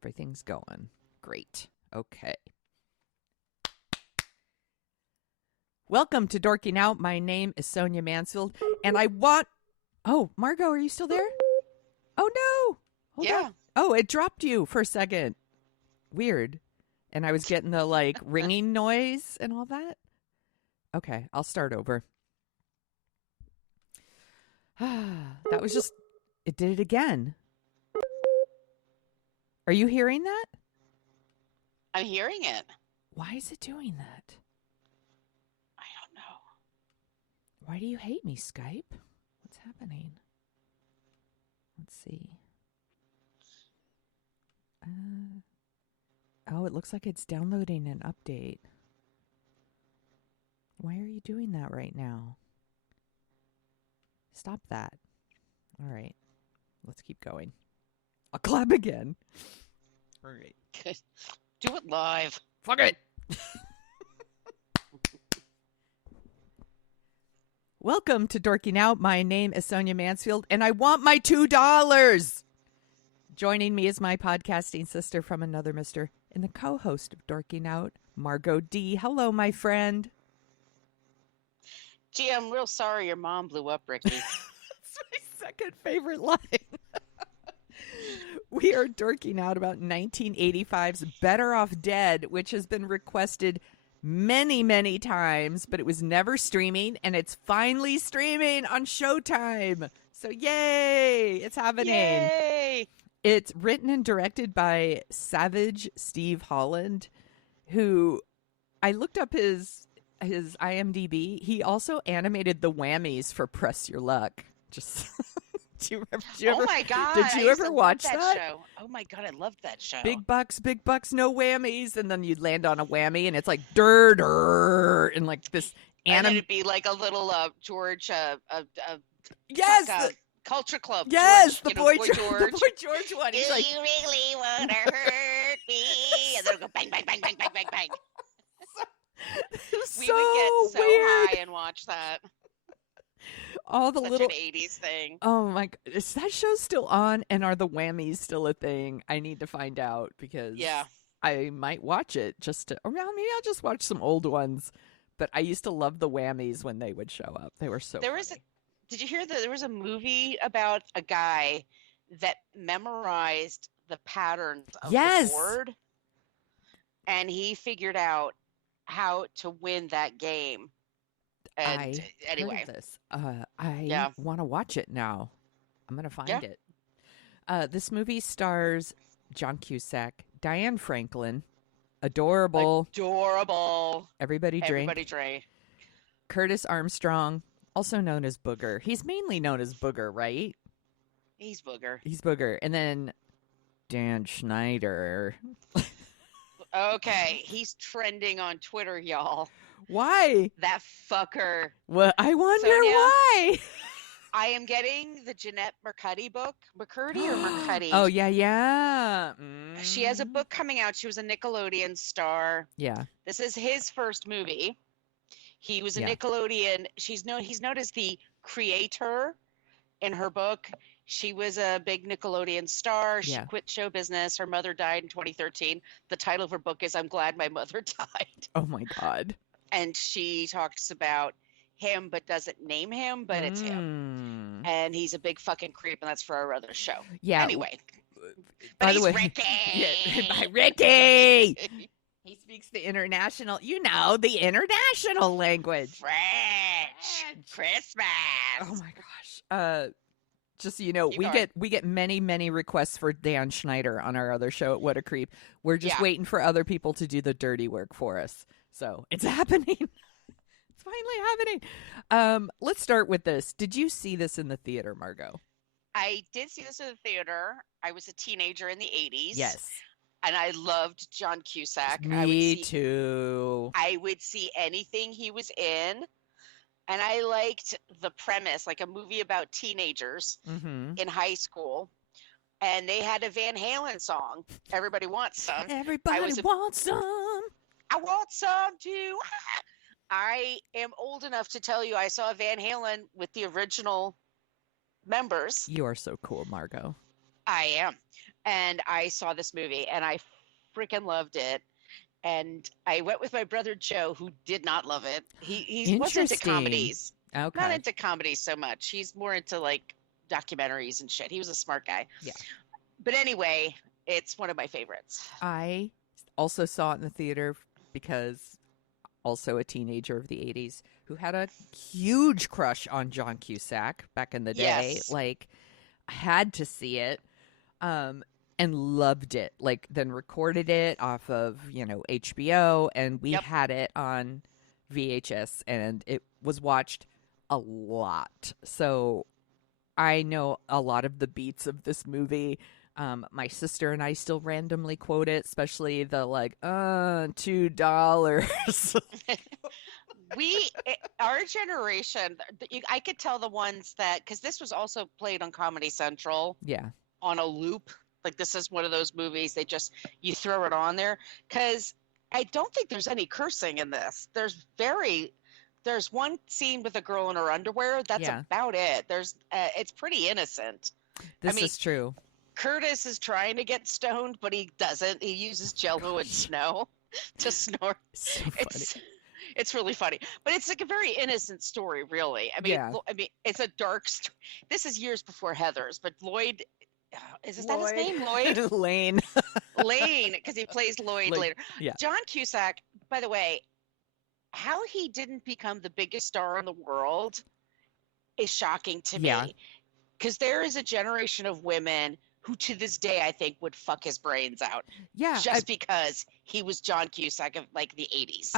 Everything's going. Great. Okay. Welcome to Dorking Out. My name is Sonia Mansfield, and I want... Oh, Margo, are you still there? Oh, no. Hold on. Oh, it dropped you for a second. Weird. And I was getting the, like, ringing noise and all that. Okay, I'll start over. That was just... It did it again. Are you hearing that? I'm hearing it. Why is it doing that? I don't know. Why do you hate me, Skype? What's happening? Let's see. Oh, it looks like it's downloading an update. Why are you doing that right now? Stop that. All right. Let's keep going. I'll clap again. All right. Do it live. Fuck it. Welcome to Dorking Out. My name is Sonia Mansfield, and I want my $2. Joining me is my podcasting sister from another mister and the co-host of Dorking Out, Margo D. Hello, my friend. Gee, I'm real sorry your mom blew up, Ricky. That's my second favorite line. We are dorking out about 1985's Better Off Dead, which has been requested many, many times, but it was never streaming, and it's finally streaming on Showtime. So yay! It's happening. Yay! It's written and directed by Savage Steve Holland, who I looked up his IMDb. He also animated the whammies for Press Your Luck. Just... Oh my God. Did you ever watch that show? Oh my God, I loved that show. Big bucks, no whammies. And then you'd land on a whammy and it's like dur and like this and it'd be like a little George yes, Culture Club. Yes, George, the Boy George. The Boy George one. Do He's like, you really want to hurt me? And then it'll go bang, bang, bang, bang, bang, bang, bang. We would get so weird. high and watch that. All the Such little an 80s thing. Oh my God. Is that show still on? And are the whammies still a thing? I need to find out because I might watch it just to, or maybe I'll just watch some old ones. But I used to love the whammies when they would show up. They were so funny. Did you hear that there was a movie about a guy that memorized the patterns of the board? And he figured out how to win that game. And anyway, heard of this. I want to watch it now. I'm going to find it. This movie stars John Cusack, Diane Franklin, adorable. Everybody drink. Curtis Armstrong, also known as Booger. He's mainly known as Booger, right? He's Booger. And then Dan Schneider. Okay, he's trending on Twitter, y'all. Why? That fucker. Well, I wonder Sonia, why. I am getting the Jeanette McCurdy book. McCurdy or McCuddy? Oh, yeah. She has a book coming out. She was a Nickelodeon star. Yeah. This is his first movie. He was a Nickelodeon. He's known as the creator in her book. She was a big Nickelodeon star. She quit show business. Her mother died in 2013. The title of her book is I'm Glad My Mother Died. Oh, my God. And she talks about him but doesn't name him, but it's him. And he's a big fucking creep, and that's for our other show. Yeah. Anyway. By the way, Ricky! By Ricky! He speaks the international language. French. Christmas. Oh, my gosh. Just so you know, we get many, many requests for Dan Schneider on our other show at What a Creep. We're just waiting for other people to do the dirty work for us. So it's happening. It's finally happening. Let's start with this. Did you see this in the theater, Margo? I did see this in the theater. I was a teenager in the 80s. Yes. And I loved John Cusack. Me too. I would see anything he was in. And I liked the premise, like a movie about teenagers in high school. And they had a Van Halen song. Everybody wants some. Everybody wants some. I want some too. I am old enough to tell you I saw Van Halen with the original members. You are so cool, Margo. I am. And I saw this movie and I freaking loved it. And I went with my brother Joe, who did not love it. He wasn't into comedies. Okay. Not into comedies so much. He's more into like documentaries and shit. He was a smart guy. Yeah. But anyway, it's one of my favorites. I also saw it in the theater because also a teenager of the 80s who had a huge crush on John Cusack back in the day. Yes. Like, had to see it. And loved it. Like, then recorded it off of, HBO, and we had it on VHS, and it was watched a lot. So I know a lot of the beats of this movie. My sister and I still randomly quote it, especially the $2. Our generation, I could tell the ones that, because this was also played on Comedy Central. Yeah. On a loop. Like, this is one of those movies you throw it on there, because I don't think there's any cursing in this. There's one scene with a girl in her underwear. That's about it. It's pretty innocent. This is true. Curtis is trying to get stoned, but he doesn't. He uses Jell-O and snow to snort. So funny. It's really funny, but it's like a very innocent story, really. I mean, it's a dark story. This is years before Heathers, but Lloyd. Is that his name? Lloyd? Lane. Lane, because he plays Lloyd later. Yeah. John Cusack, by the way, how he didn't become the biggest star in the world is shocking to me. Because there is a generation of women who to this day I think would fuck his brains out. Yeah. Just because he was John Cusack of like the 80s.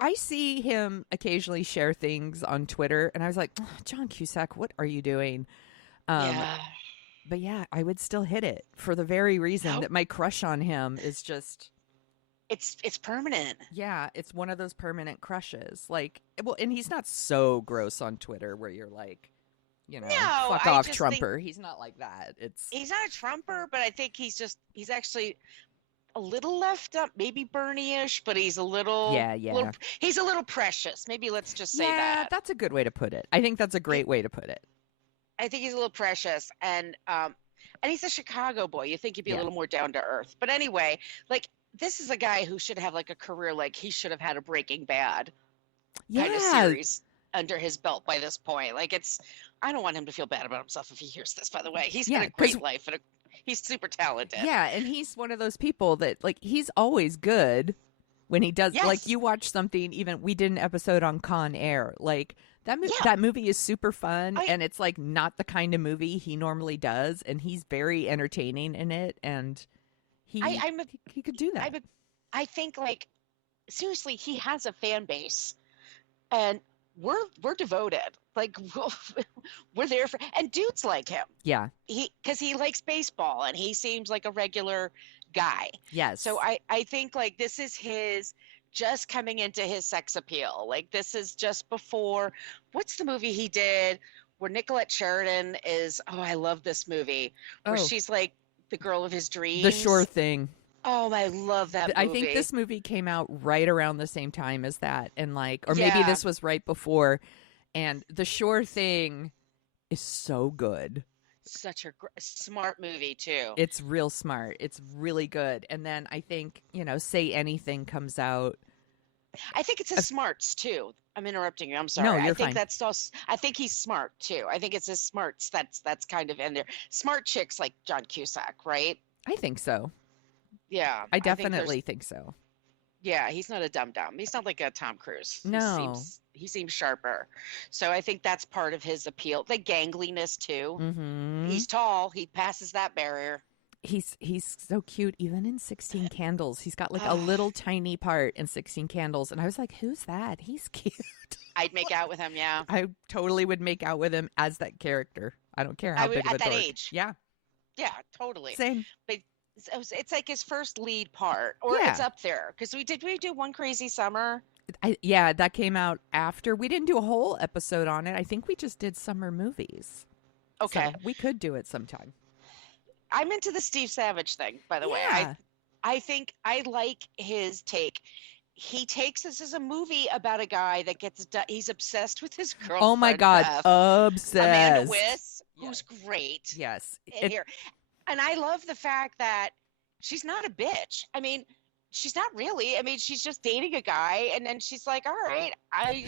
I see him occasionally share things on Twitter, and I was like, oh, John Cusack, what are you doing? But yeah, I would still hit it for the very reason that my crush on him is just... It's permanent. Yeah, it's one of those permanent crushes. Like, well, and he's not so gross on Twitter where you're like, fuck off, Trumper. He's not like that. He's not a Trumper, but I think he's actually a little left up, maybe Bernie-ish, but he's a little... Yeah. He's a little precious. Maybe let's just say that. Yeah, that's a good way to put it. I think that's a great way to put it. I think he's a little precious, and he's a Chicago boy. You think he'd be a little more down to earth. But anyway, like, this is a guy who should have like a career, like he should have had a Breaking Bad kind of series under his belt by this point. Like, I don't want him to feel bad about himself if he hears this, by the way. He's got a great life, and he's super talented. Yeah, and he's one of those people that, like, he's always good when he does. Yes. Like, you watch something, even we did an episode on Con Air, like, that movie is super fun, and it's like not the kind of movie he normally does, and he's very entertaining in it, and he could do that. I think, like, seriously, he has a fan base, and we're devoted. Like, we're there for, and dudes like him. Yeah, because he likes baseball, and he seems like a regular guy. Yes. So I think, like, this is his. Just coming into his sex appeal. Like, this is just before, what's the movie he did where Nicolette Sheridan is, I love this movie, where she's like the girl of his dreams. The Sure Thing. Oh, I love that movie. I think this movie came out right around the same time as that, and like, or maybe this was right before, and The Sure Thing is so good. Such a smart movie too. It's real smart. It's really good. And then I think, Say Anything comes out. I think it's his smarts too. I'm interrupting you. I'm sorry. No, you're I think fine. I think he's smart too. I think it's his smarts that's kind of in there. Smart chicks like John Cusack, right? I think so. Yeah. I definitely think so. Yeah, he's not a dum-dum. He's not like a Tom Cruise. No. He seems sharper. So I think that's part of his appeal. The gangliness, too. Mm-hmm. He's tall. He passes that barrier. He's so cute. Even in 16 Candles, he's got like a little tiny part in 16 Candles. And I was like, who's that? He's cute. I'd make out with him, yeah. I totally would make out with him as that character. I don't care how big of a at that dork. Age. Yeah. Yeah, totally. Same. But it's like his first lead part, or it's up there, because we do One Crazy Summer. That came out after. We didn't do a whole episode on it. I think we just did summer movies. Okay, so we could do it sometime. I'm into the Steve Savage thing, by the way. I think I like his take. He takes this as a movie about a guy that he's obsessed with his girlfriend. Oh my God, obsessed. Amanda Wyss. who's great. Yes. Here. And I love the fact that she's not a bitch. I mean, she's not really. I mean, she's just dating a guy, and then she's like, all right, I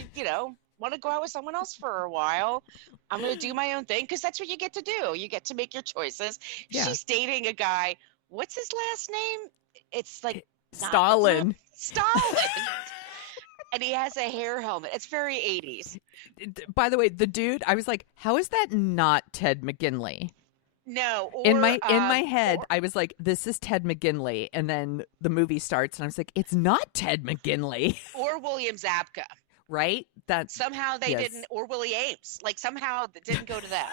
want to go out with someone else for a while. I'm going to do my own thing, because that's what you get to do. You get to make your choices. Yeah. She's dating a guy. What's his last name? It's like Stalin. Stalin. And he has a hair helmet. It's very 80s. By the way, the dude, I was like, how is that not Ted McGinley? No. Or, in my head, I was like, this is Ted McGinley. And then the movie starts and I was like, it's not Ted McGinley. Or William Zabka. Right? That somehow they didn't, or Willie Ames. Like somehow it didn't go to them.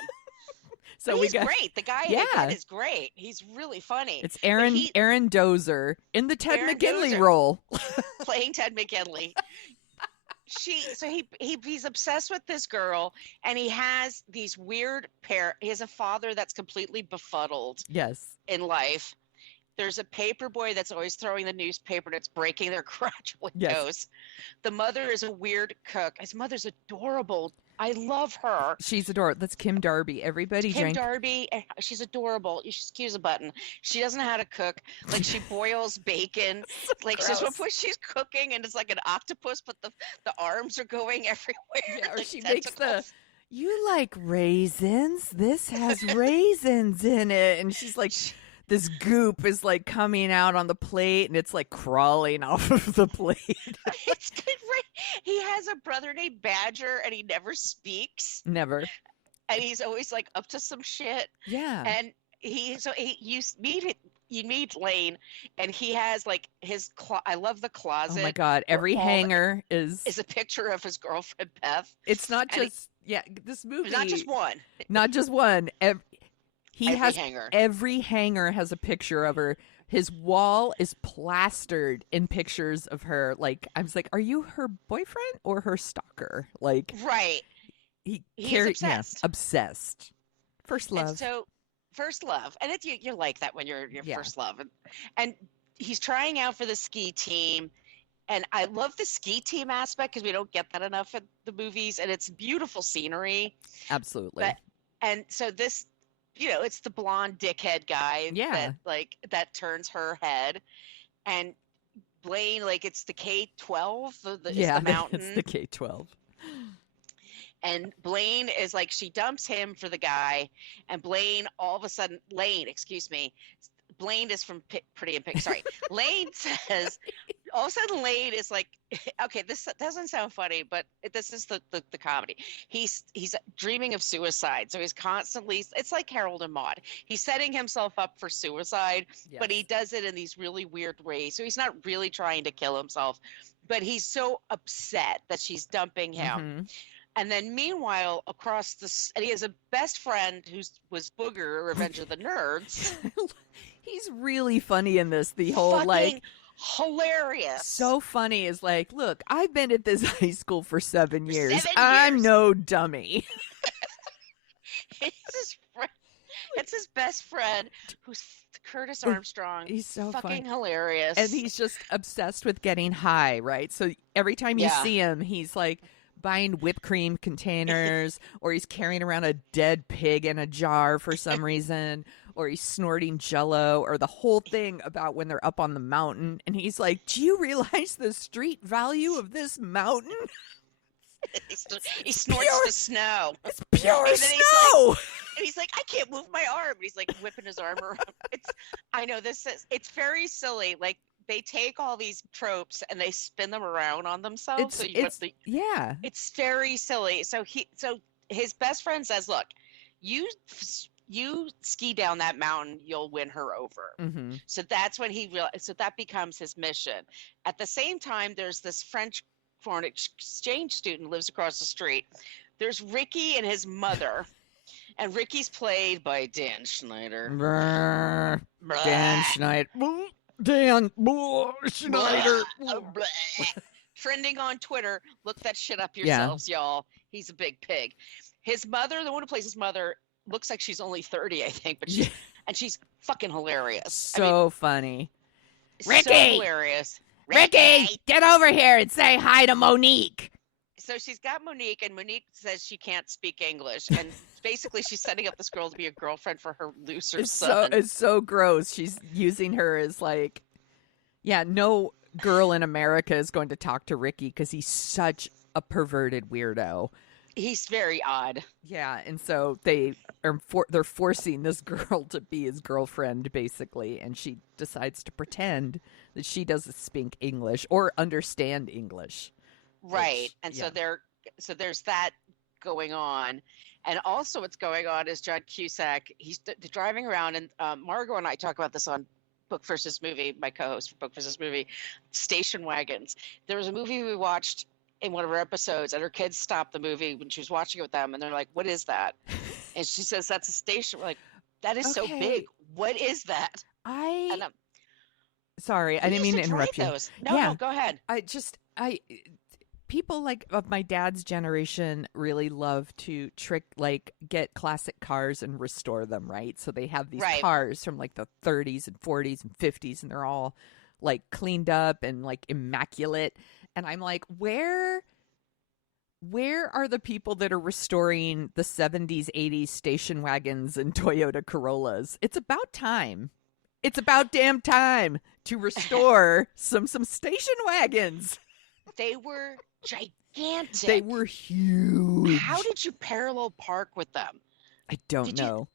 So he's great. The guy again is great. He's really funny. It's Aaron Dozer in the Ted McGinley role. Playing Ted McGinley. He's obsessed with this girl, and he has these weird he has a father that's completely befuddled in life. There's a paper boy that's always throwing the newspaper and it's breaking their garage windows. Yes. The mother is a weird cook. His mother's adorable. I love her. She's adorable. That's Kim Darby. Everybody Kim Darby. She's adorable. You should use a button. She doesn't know how to cook. Like she boils bacon. Like there's one point she's cooking and it's like an octopus, but the arms are going everywhere. Yeah, or she makes you like raisins? This has raisins in it. And she's like, this goop is like coming out on the plate and it's like crawling off of the plate. It's good. He has a brother named Badger and he never speaks. Never. And he's always like up to some shit. Yeah. And you meet Lane and he has like his I love the closet. Oh my God. Every hanger is a picture of his girlfriend Beth. It's not just this movie. Not just one. Not just one. Every hanger has a picture of her. His wall is plastered in pictures of her. Like, I was like, are you her boyfriend or her stalker? Like, right. He's obsessed. Yeah, obsessed. First love. And so, first love. And you're like that when you're your first love. And he's trying out for the ski team. And I love the ski team aspect because we don't get that enough in the movies. And it's beautiful scenery. Absolutely. And so this... it's the blonde dickhead guy that turns her head. And Blaine, like, it's the K-12, the mountain. It's the K-12. And Blaine is like, she dumps him for the guy. And Blaine, Blaine is from Pretty in Pink. Sorry. Lane says, all of a sudden Lane is like, okay, this doesn't sound funny, but this is the comedy. He's dreaming of suicide. So he's constantly, it's like Harold and Maude. He's setting himself up for suicide, but he does it in these really weird ways. So he's not really trying to kill himself, but he's so upset that she's dumping him. Mm-hmm. And then meanwhile, and he has a best friend who was Booger, Revenge of the Nerds. He's really funny in this. The whole fucking hilarious. So funny is like, look, I've been at this high school for 7 years. I'm no dummy. It's his best friend who's Curtis Armstrong. He's so fucking hilarious. And he's just obsessed with getting high, right? So every time you see him, he's like buying whipped cream containers or he's carrying around a dead pig in a jar for some reason. Or he's snorting Jell-O, or the whole thing about when they're up on the mountain. And he's like, do you realize the street value of this mountain? He snorts the snow. It's pure snow! He's like, I can't move my arm. And he's like whipping his arm around. It's very silly. Like, they take all these tropes and they spin them around on themselves. It's very silly. So his best friend says, look, you ski down that mountain, you'll win her over. Mm-hmm. So that's when so that becomes his mission. At the same time, there's this French foreign exchange student lives across the street. There's Ricky and his mother, and Ricky's played by Dan Schneider. Dan Schneider. Dan Schneider. Trending on Twitter. Look that shit up yourselves, y'all. He's a big pig. His mother, the one who plays his mother, looks like she's only 30, I think, but she's fucking hilarious. So funny. Ricky! So hilarious. Ricky, get over here and say hi to Monique. so she's got Monique, and Monique says she can't speak English, and basically she's setting up this girl to be a girlfriend for her loser son. It's so gross. She's using her as like, yeah, no girl in America is going to talk to Ricky because he's such a perverted weirdo. He's very odd. Yeah, and so they're forcing this girl to be his girlfriend, basically, and she decides to pretend that she doesn't speak English or understand English. Right, which, and yeah. so there's that going on, and also what's going on is John Cusack. He's driving around, and Margo and I talk about this on Book versus Movie. My co-host for Book versus Movie, station wagons. There was a movie we watched in one of her episodes, and her kids stopped the movie when she was watching it with them, and they're like, "What is that?" And she says, "That's a station." We're like, "That is so big. What is that?" Sorry, I didn't mean to interrupt you. Those. No, go ahead. People like of my dad's generation really love to get classic cars and restore them, right? So they have these cars from like the 30s and 40s and 50s, and they're all like cleaned up and like immaculate. And I'm like, where are the people that are restoring the 70s, 80s station wagons and Toyota Corollas? It's about time. It's about damn time to restore some station wagons. They were gigantic. They were huge. How did you parallel park with them? I don't know.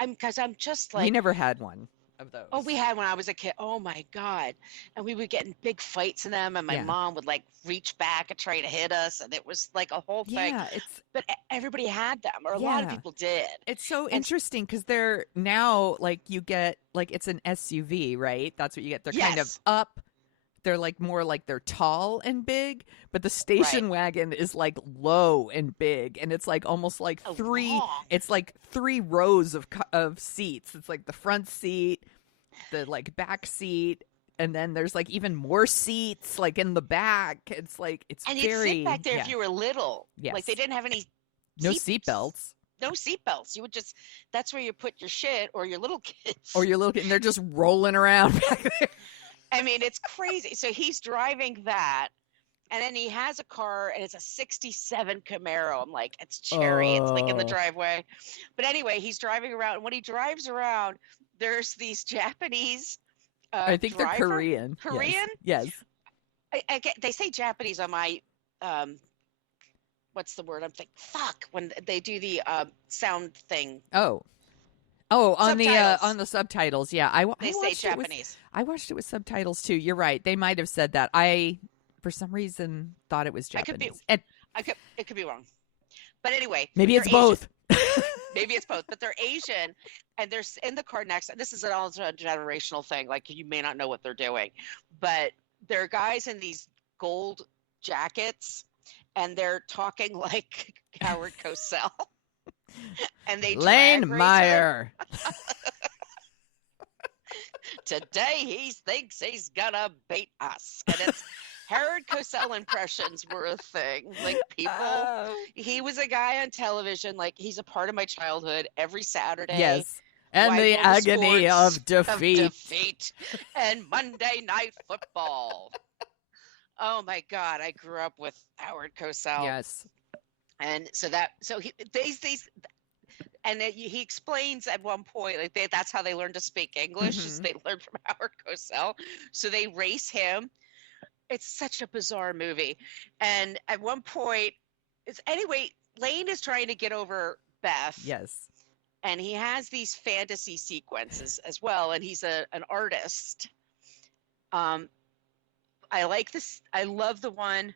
Because I'm just like, we never had one of those. Oh, we had when I was a kid. Oh my God. And we would get in big fights in them, and my mom would like reach back and try to hit us, and it was like a whole thing. But everybody had them, or a lot of people did. It's so interesting because they're now like you get like it's an SUV, right? That's what you get. They're kind of up. They're like more like they're tall and big, but the station wagon is like low and big, and it's like almost like it's like 3 rows of seats. It's like the front seat, the like back seat, and then there's like even more seats like in the back. It's like and you'd sit back there if you were little. Yes. Like they didn't have any seatbelts. No seatbelts. You would just that's where you put your shit or your little kids. And they're just rolling around back there. I mean, it's crazy. So he's driving that, and then he has a car, and it's a 67 Camaro. I'm like, it's cherry. It's like in the driveway. But anyway, he's driving around. And when he drives around, there's these Japanese I think they're Korean. Korean? Yes. They say Japanese on my, what's the word? I'm thinking, fuck, when they do the sound thing. On the subtitles, yeah. They say Japanese. I watched it with subtitles too. You're right. They might have said that. I, for some reason, thought it was Japanese. It could be wrong. But anyway, maybe it's both. Maybe it's both. But they're Asian, and they're in the car next. And this is an all-generational thing. Like you may not know what they're doing, but there are guys in these gold jackets, and they're talking like Howard Cosell. And they Lane Meyer. Today he thinks he's gonna beat us, and it's Howard Cosell impressions were a thing. Like people, he was a guy on television. Like he's a part of my childhood. Every Saturday, yes, and the agony of defeat, and Monday Night Football. Oh my God, I grew up with Howard Cosell. Yes. And he explains at one point, like that's how they learn to speak English, is they learn from Howard Cosell. So they race him. It's such a bizarre movie. And at one point, Lane is trying to get over Beth. Yes. And he has these fantasy sequences as well. And he's an artist. I like this. I love the one.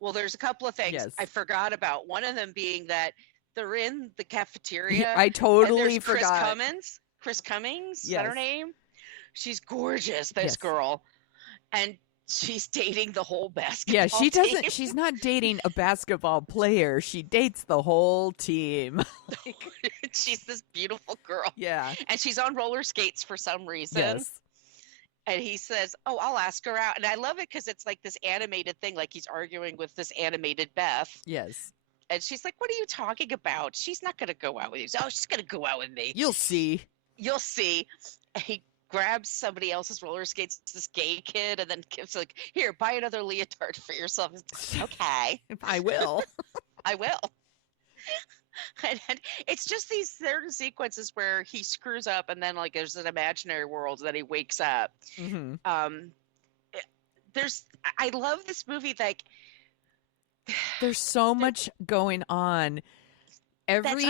Well, there's a couple of things I forgot about. One of them being that they're in the cafeteria. I totally forgot. Chris Cummings, is that her name? She's gorgeous, this girl. And she's dating the whole basketball team. She's not dating a basketball player. She dates the whole team. She's this beautiful girl. Yeah. And she's on roller skates for some reason. Yes. And he says, I'll ask her out. And I love it because it's like this animated thing, like he's arguing with this animated Beth. Yes. And she's like, what are you talking about? She's not going to go out with you. Oh, she's going to go out with me. You'll see. You'll see. And he grabs somebody else's roller skates, this gay kid, and then gives like, here, buy another leotard for yourself. Okay. I will. I will. And it's just these certain sequences where he screws up and then like there's an imaginary world that he wakes up. Mm-hmm. I love this movie. Like, there's so much going on. That's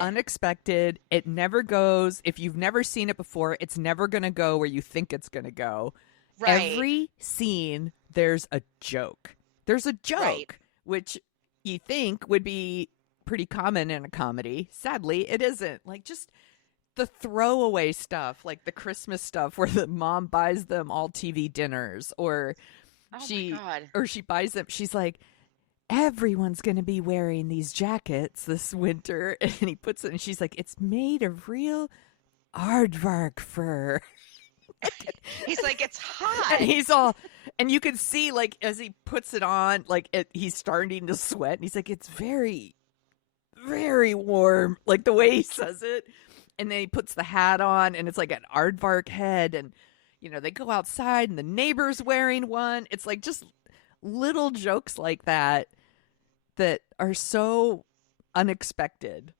unexpected. It never goes. If you've never seen it before, it's never going to go where you think it's going to go. Right. Every scene, there's a joke. There's a joke, right, which you think would be pretty common in a comedy. Sadly, it isn't. Like, just the throwaway stuff, like the Christmas stuff where the mom buys them all TV dinners, or she buys them. She's like, everyone's going to be wearing these jackets this winter. And he puts it, and she's like, it's made of real aardvark fur. He's like, it's hot. And he's all, and you can see, like, as he puts it on, like, he's starting to sweat. And he's like, it's very, very warm, like the way he says it. And then he puts the hat on, and it's like an aardvark head. And, you know, they go outside, and the neighbor's wearing one. It's like just little jokes like that are so unexpected.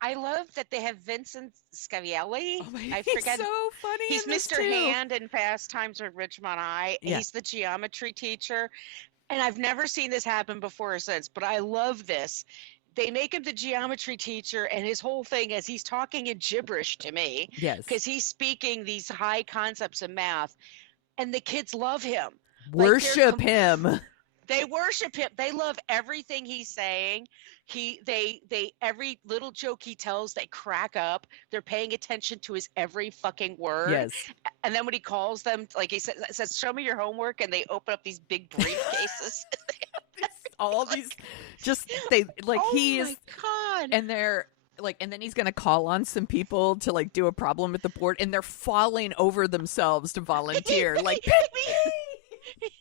I love that they have Vincent Scavielli. Oh I forget. He's so funny. He's Mr. Hand in Fast Times at Ridgemont High. Yeah. He's the geometry teacher. And I've never seen this happen before or since, but I love this. They make him the geometry teacher, and his whole thing is he's talking in gibberish to me. Yes. Because he's speaking these high concepts of math, and the kids love him. Worship him. They worship him. They love everything he's saying. They every little joke he tells, they crack up. They're paying attention to his every fucking word. Yes. And then when he calls them, like he says, show me your homework, and they open up these big briefcases. All these, just they like oh he's. My God. And they're like, and then he's gonna call on some people to like do a problem with the board, and they're falling over themselves to volunteer. Like, pick me.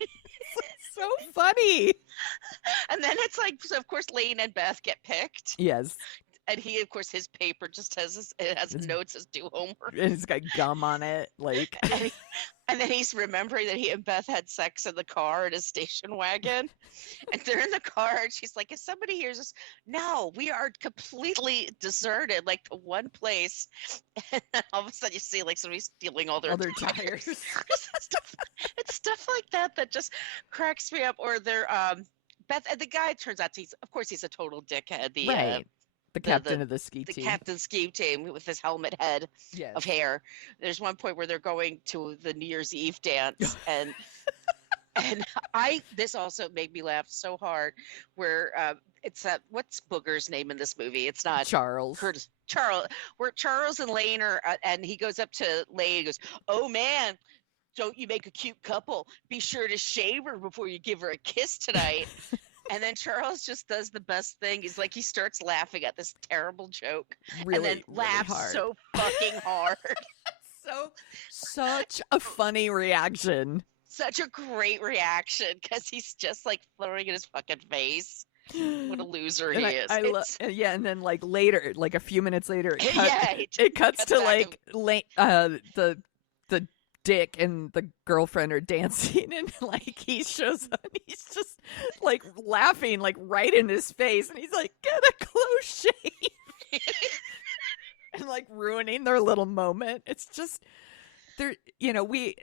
So funny. And then it's like, so of course Lane and Beth get picked. Yes. And he, of course, his paper just has notes as do homework. And it's got gum on it, like. And then he's remembering that he and Beth had sex in the car in a station wagon. And they're in the car, and she's like, "Is somebody here?" Just, no, we are completely deserted, like the one place. And then all of a sudden, you see like somebody stealing all their tires. It's stuff like that just cracks me up. Or they're Beth, and the guy turns out he's a total dickhead. The captain of the ski team. The captain ski team with his helmet head of hair. There's one point where they're going to the New Year's Eve dance, and this also made me laugh so hard. Where it's what's Booger's name in this movie? It's not Charles. Charles. Where Charles and Lane are, and he goes up to Lane and goes, "Oh man, don't you make a cute couple? Be sure to shave her before you give her a kiss tonight." And then Charles just does the best thing. He's like, he starts laughing at this terrible joke, and then laughs hard. So fucking hard. Such a funny reaction. Such a great reaction, because he's just like throwing in his fucking face. What a loser he is. And then like later, like a few minutes later, it cuts to like the Dick and the girlfriend are dancing, and like he shows up, and he's just like laughing like right in his face, and he's like, "Get a close shave," and like ruining their little moment. It's just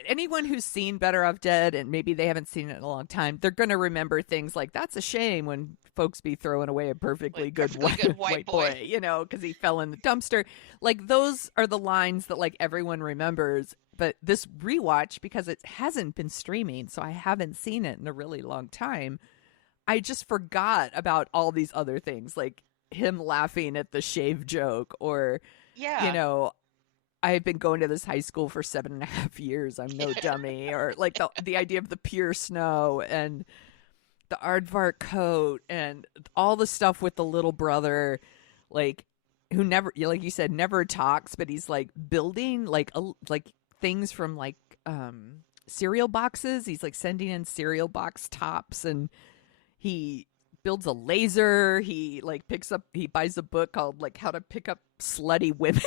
anyone who's seen Better Off Dead, and maybe they haven't seen it in a long time, they're gonna remember things like, that's a shame when folks be throwing away a perfectly good white boy, because he fell in the dumpster. Like, those are the lines that like everyone remembers. But this rewatch, because it hasn't been streaming, so I haven't seen it in a really long time, I just forgot about all these other things, like him laughing at the shave joke, or, I've been going to this high school for 7.5 years. I'm no dummy. Or like the idea of the pure snow and the aardvark coat and all the stuff with the little brother, like, who never, like you said, never talks, but he's like building like things from like cereal boxes. He's like sending in cereal box tops, and he builds a laser. He like buys a book called like How to Pick Up Slutty Women.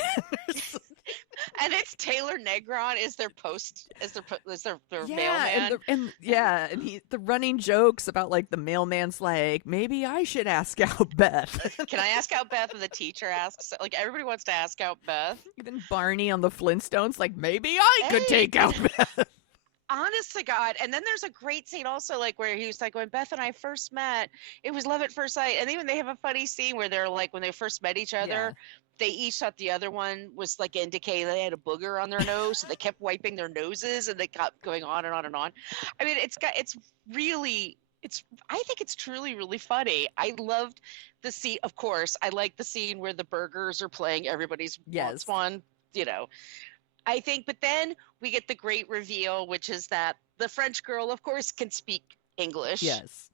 And it's Taylor Negron is their mailman. And the running jokes about like the mailman's like, maybe I should ask out Beth. Can I ask out Beth? And the teacher asks, like everybody wants to ask out Beth. Even Barney on the Flintstones, like maybe I could take out Beth. Honest to God. And then there's a great scene also, like where he was like, when Beth and I first met, it was love at first sight. And even they have a funny scene where they're like, when they first met each other, they each thought the other one was like indicating they had a booger on their nose. So they kept wiping their noses and they kept going on and on and on. I mean, I think it's truly, really funny. I loved the scene. Of course, I like the scene where the burgers are playing Everybody's Wants One, I think, but then we get the great reveal, which is that the French girl, of course, can speak English. Yes.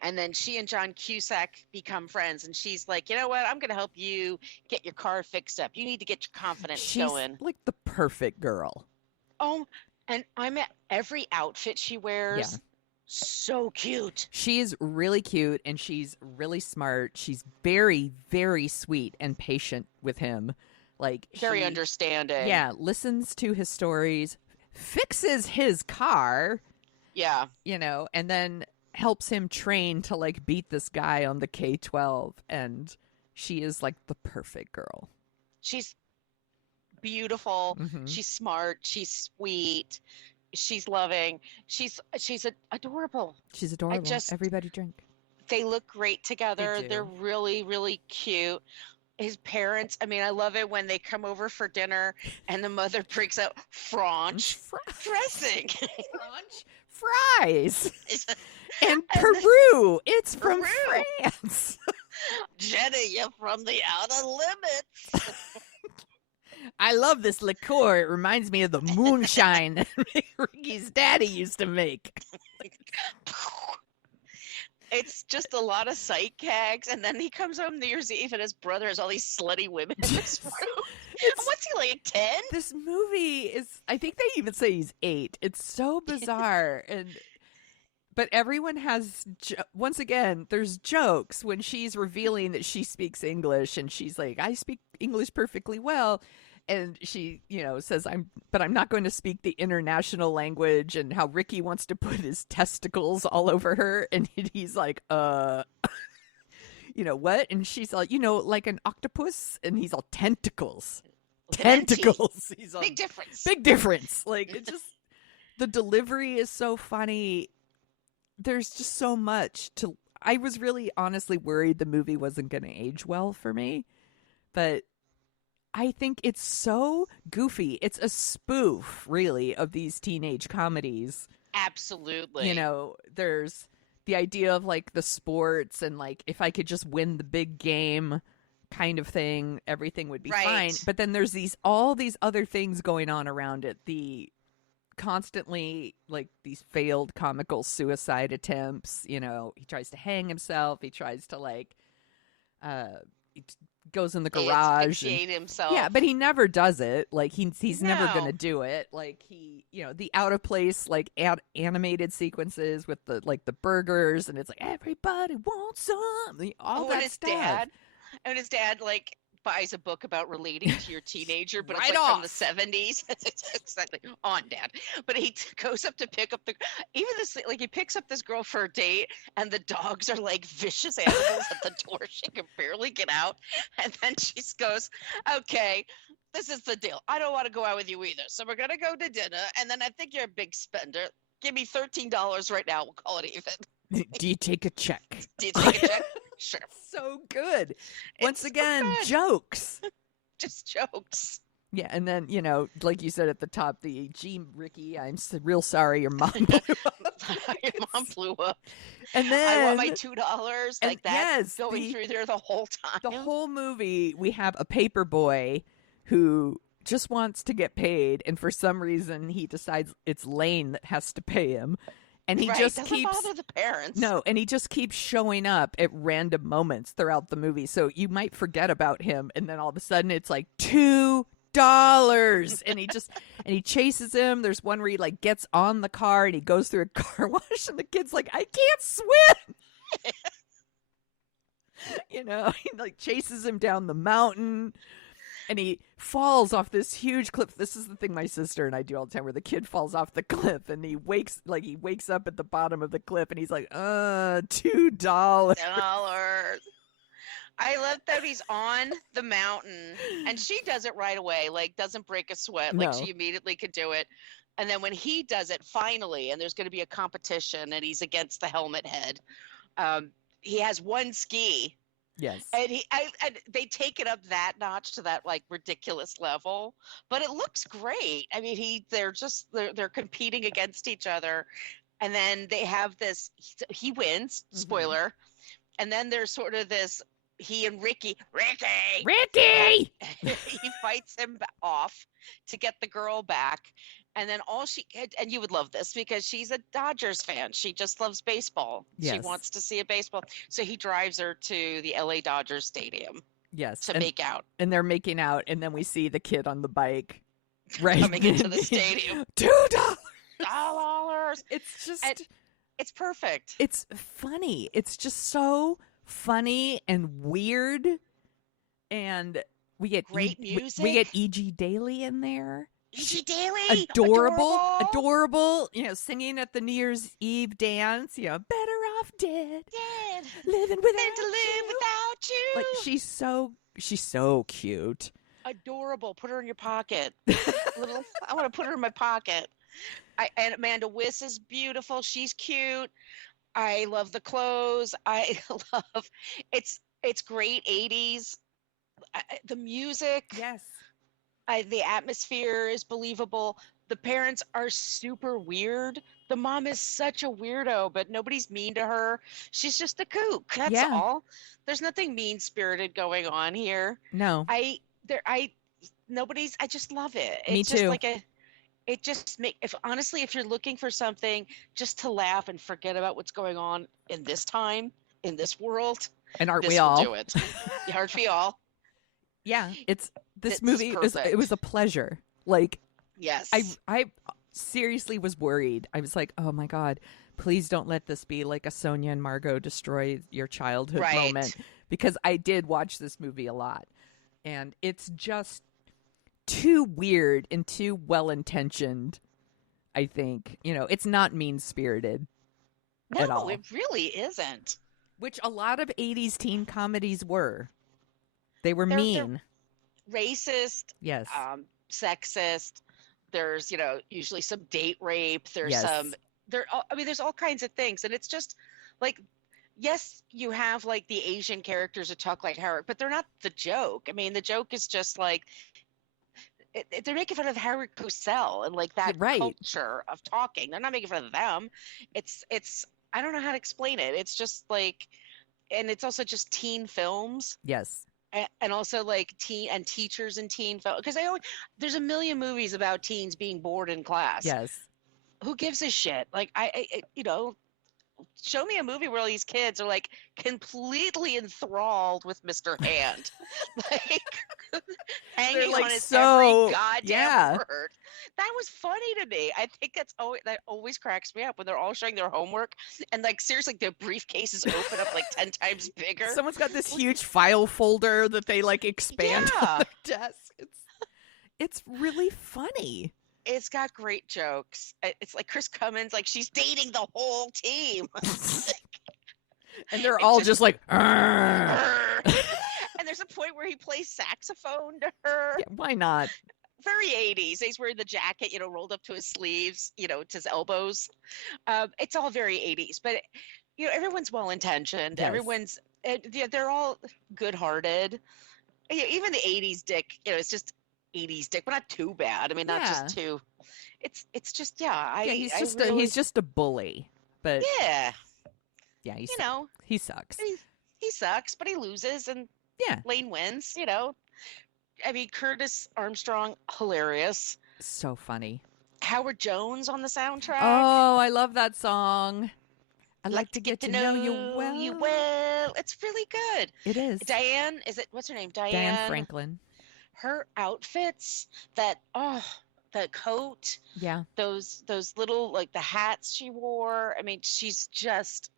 And then she and John Cusack become friends. And she's like, you know what? I'm going to help you get your car fixed up. You need to get your confidence going. She's like the perfect girl. Oh, and I'm at every outfit she wears. Yeah. So cute. She's really cute and she's really smart. She's very, very sweet and patient with him. Like very understanding. Yeah, listens to his stories, fixes his car. Yeah. And then helps him train to like beat this guy on the K-12, and she is like the perfect girl. She's beautiful. Mm-hmm. She's smart. She's sweet. She's loving. She's adorable. She's adorable. Everybody drink. They look great together. They're really, really cute. His parents, I mean, I love it when they come over for dinner and the mother breaks out French dressing. French fries. And Peru. It's from France. Jenny, you're from the outer limits. I love this liqueur. It reminds me of the moonshine that Ricky's daddy used to make. It's just a lot of sight gags, and then he comes home New Year's Eve, and his brother has all these slutty women in his room. What's he, like, 10? This movie is, I think they even say he's 8. It's so bizarre, but everyone has, once again, there's jokes when she's revealing that she speaks English, and she's like, I speak English perfectly well. And she, says, I'm not going to speak the international language, and how Ricky wants to put his testicles all over her. And he's like, what? And she's like, like an octopus. And he's all tentacles. Tentacles. He's all, big difference. Big difference. Like, it just, the delivery is so funny. There's just so much I was really honestly worried the movie wasn't going to age well for me. But I think it's so goofy. It's a spoof, really, of these teenage comedies. Absolutely. There's the idea of, like, the sports and, like, if I could just win the big game kind of thing, everything would be fine. But then there's all these other things going on around it. The constantly, like, these failed comical suicide attempts. He tries to hang himself. He tries to, like, goes in the garage and himself. Yeah, but he never does it. Like he's never gonna do it. Like the out of place like animated sequences with the burgers, and it's like everybody wants some, all that stuff. And his dad like buys a book about relating to your teenager, but right it's like off. From the 70s. Exactly. On, Dad. But he goes up to pick up he picks up this girl for a date, and the dogs are like vicious animals at the door. She can barely get out. And then she goes, okay, this is the deal. I don't want to go out with you either. So we're going to go to dinner. And then I think you're a big spender. Give me $13 right now. We'll call it even. Do you take a check? Do you take a check? Sure. So good. Once again, jokes. Just jokes. Yeah, and then, like you said at the top, Ricky, I'm real sorry your mom blew up. Your mom blew up. And then I want my $2 like that going through there the whole time. The whole movie, we have a paper boy who just wants to get paid, and for some reason he decides it's Lane that has to pay him. And he just doesn't keeps bother the parents. No, and he just keeps showing up at random moments throughout the movie. So you might forget about him, and then all of a sudden it's like $2. And he chases him. There's one where he like gets on the car and he goes through a car wash, and the kid's like, I can't swim. He like chases him down the mountain. And he falls off this huge cliff. This is the thing my sister and I do all the time, where the kid falls off the cliff and he wakes up at the bottom of the cliff and he's like, $2. I love that he's on the mountain and she does it right away, like doesn't break a sweat. Like she immediately could do it. And then when he does it finally, and there's going to be a competition and he's against the helmet head, he has one ski. Yes. And and they take it up that notch to that like ridiculous level, but it looks great. I mean, they're competing against each other, and then they have this. He wins. Spoiler. And then there's sort of this. He and Ricky. Ricky. He fights him off to get the girl back. And then and you would love this because she's a Dodgers fan. She just loves baseball. Yes. She wants to see a baseball. So he drives her to the LA Dodgers stadium. Yes. To make out. And they're making out. And then we see the kid on the bike. Right. Coming into the stadium. $2. It's just, it's perfect. It's funny. It's just so funny and weird. And we get great music. We get E.G. Daily in there. E.G. Daily, adorable, singing at the New Year's Eve dance, better off dead, living without you. Like she's so cute. Adorable. Put her in your pocket. I want to put her in my pocket. And Amanda Wyss is beautiful. She's cute. I love the clothes. I love it's great 80s. The music. Yes. The atmosphere is believable. The parents are super weird. The mom is such a weirdo, but nobody's mean to her. She's just a kook. That's all. There's nothing mean-spirited going on here. No. I just love it. It's Me too. Just if you're looking for something just to laugh and forget about what's going on in this time, in this world. And aren't we all? Do it. Aren't we all? Yeah, this movie it was a pleasure. Like, yes, I seriously was worried. I was like, oh my God, please don't let this be like a Sonia and Margo destroy your childhood moment, because I did watch this movie a lot, and it's just too weird and too well intentioned. I think it's not mean spirited at all. No, it really isn't. Which a lot of 80s teen comedies were. They were mean. They're racist. Yes. Sexist. There's, usually some date rape. There's there's all kinds of things. And it's just like, yes, you have like the Asian characters who talk like Howard, but they're not the joke. I mean, the joke is just like, they're making fun of Howard Cosell and like that culture of talking. They're not making fun of them. It's, I don't know how to explain it. It's just like, and it's also just teen films. Yes. And also like teen and teachers and teen film, because there's a million movies about teens being bored in class. Yes. Who gives a shit? Like show me a movie where all these kids are like completely enthralled with Mr. Hand, like hanging on his every goddamn word. That was funny to me. I think that always cracks me up when they're all showing their homework and like seriously their briefcases open up like 10 times bigger. Someone's got this huge file folder that they like expand on their desk. It's really funny. It's got great jokes. It's like Chris Cummins, like she's dating the whole team. And they're all just like, and there's a point where he plays saxophone to her. Yeah, why not? Very 80s. He's wearing the jacket, rolled up to his sleeves, to his elbows. It's all very 80s, but everyone's well-intentioned. Yes. Everyone's, they're all good-hearted. Even the 80s dick, it's just 80s dick, but not too bad. I mean, not just too. It's just he's just a bully, but yeah, he sucks. He sucks, but he loses, and Lane wins. I mean, Curtis Armstrong, hilarious, so funny. Howard Jones on the soundtrack. Oh, I love that song. I'd like to get to know you well. It's really good. It is. Diane, what's her name? Diane Franklin. Her outfits, the coat, those little like the hats she wore. I mean, she's just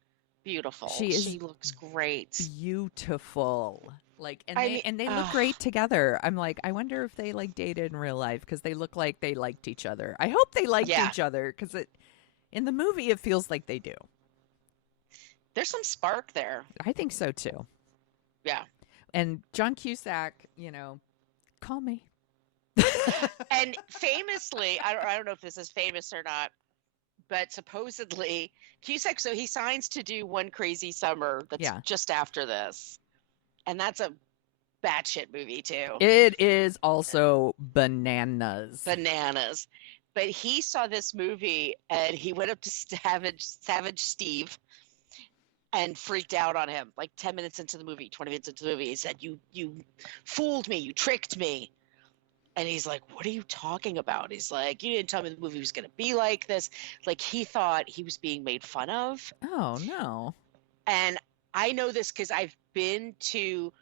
beautiful. She looks great. Beautiful. Like, and they look great together. I'm like, I wonder if they like dated in real life because they look like they liked each other. I hope they liked each other because in the movie it feels like they do. There's some spark there. I think so too. Yeah. And John Cusack, call me. And famously, I don't know if this is famous or not, but supposedly Cusack, so he signs to do One Crazy Summer that's just after this. And that's a batshit movie too. It is also bananas. Bananas. But he saw this movie and he went up to Savage Steve and freaked out on him. Like 10 minutes into the movie, 20 minutes into the movie, he said, "You fooled me, you tricked me." And he's like, "What are you talking about?" He's like, "You didn't tell me the movie was going to be like this." Like, he thought he was being made fun of. Oh, no. And I know this because I've been to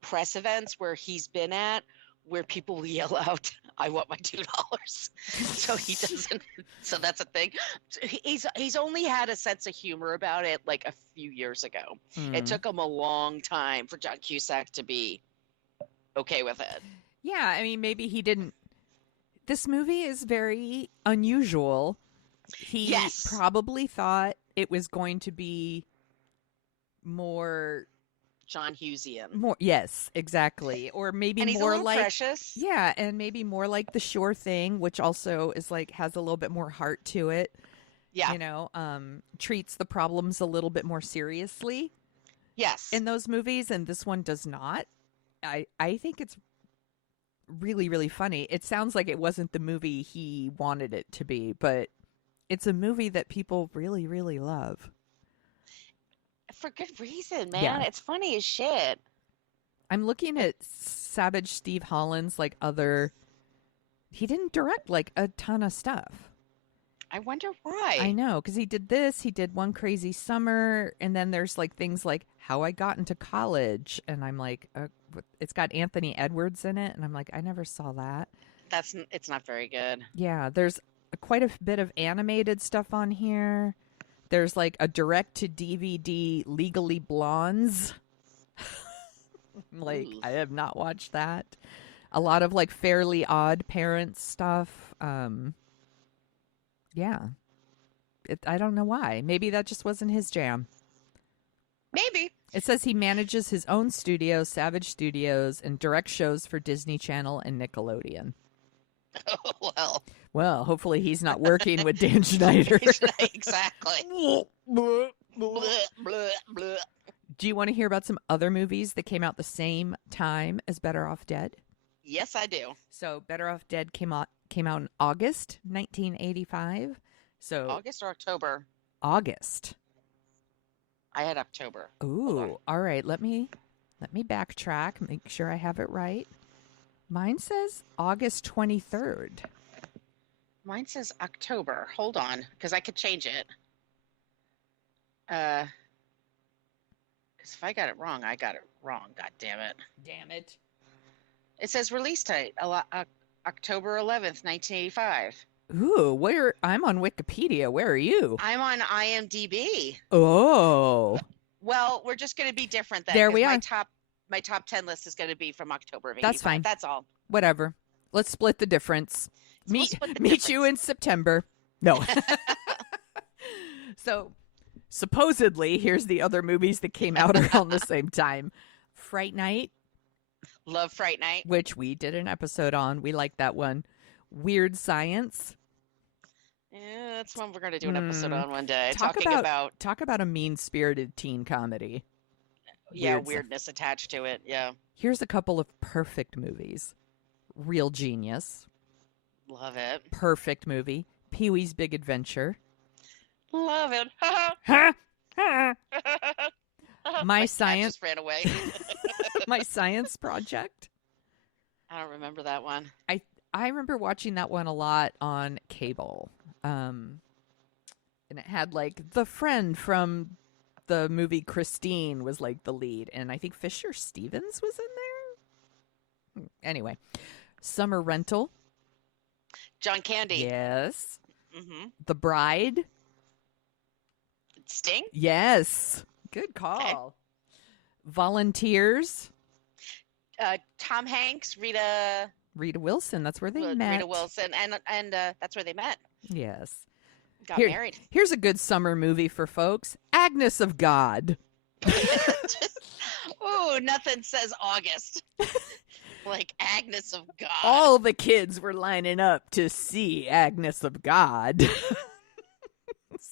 press events where he's been at where people yell out, "I want my $2." So he doesn't. So that's a thing. He's only had a sense of humor about it like a few years ago. It took him a long time for John Cusack to be okay with it. Yeah, I mean, maybe he didn't. This movie is very unusual. He probably thought it was going to be more John Hughesian. More, yes, exactly. Or maybe and he's more a little like precious. Yeah, and maybe more like The Sure Thing, which also is like has a little bit more heart to it. Yeah. Treats the problems a little bit more seriously. Yes. In those movies, and this one does not. I think it's really, really funny. It sounds like it wasn't the movie he wanted it to be, but it's a movie that people really, really love. For good reason, man. Yeah. It's funny as shit. I'm looking at Savage Steve Holland's he didn't direct like a ton of stuff. I wonder why. I know, because he did this, he did One Crazy Summer, and then there's like things like How I Got Into College, and I'm like, it's got Anthony Edwards in it, and I'm like, I never saw that. It's not very good. Yeah, there's quite a bit of animated stuff on here. There's like a direct-to-DVD Legally Blondes. Like, ooh. I have not watched that. A lot of like Fairly Odd Parents stuff. Yeah. I don't know why. Maybe that just wasn't his jam. Maybe. It says he manages his own studio, Savage Studios, and directs shows for Disney Channel and Nickelodeon. Oh, well. Well, hopefully he's not working with Dan Schneider. Exactly. Do you want to hear about some other movies that came out the same time as Better Off Dead? Yes, I do. So Better Off Dead came out in August 1985. So August or October? August. I had October. Ooh, all right. Let me backtrack, make sure I have it right. Mine says August 23rd. Mine says October. Hold on, because I could change it. Because if I got it wrong, I got it wrong. God damn it. Damn it. It says release date, October 11th, 1985. Ooh, I'm on Wikipedia. Where are you? I'm on IMDb. Oh. Well, we're just going to be different then. There we are. My top 10 list is going to be from October of 85. That's fine. That's all. Whatever. Let's split the difference. Meet you in September. No. So, supposedly, here's the other movies that came out around the same time. Fright Night. Love Fright Night. Which we did an episode on. We like that one. Weird Science. Yeah, that's one we're going to do an episode on one day. Talk about a mean-spirited teen comedy. Yeah, weirdness attached to it. Yeah. Here's a couple of perfect movies. Real Genius. Love it. Perfect movie. Pee-wee's Big Adventure. Love it. My Science just ran away. My Science Project. I don't remember that one. I remember watching that one a lot on cable. And it had like the friend from the movie Christine was like the lead, and I think Fisher Stevens was in there. Anyway, Summer Rental. John Candy. Yes. Mm-hmm. The Bride. Sting. Yes. Good call. Okay. Volunteers. Tom Hanks, Rita Wilson. That's where they met. Rita Wilson, and that's where they met. Yes. Got married. Here's a good summer movie for folks. Agnes of God. Ooh, nothing says August like Agnes of God. All the kids were lining up to see Agnes of God.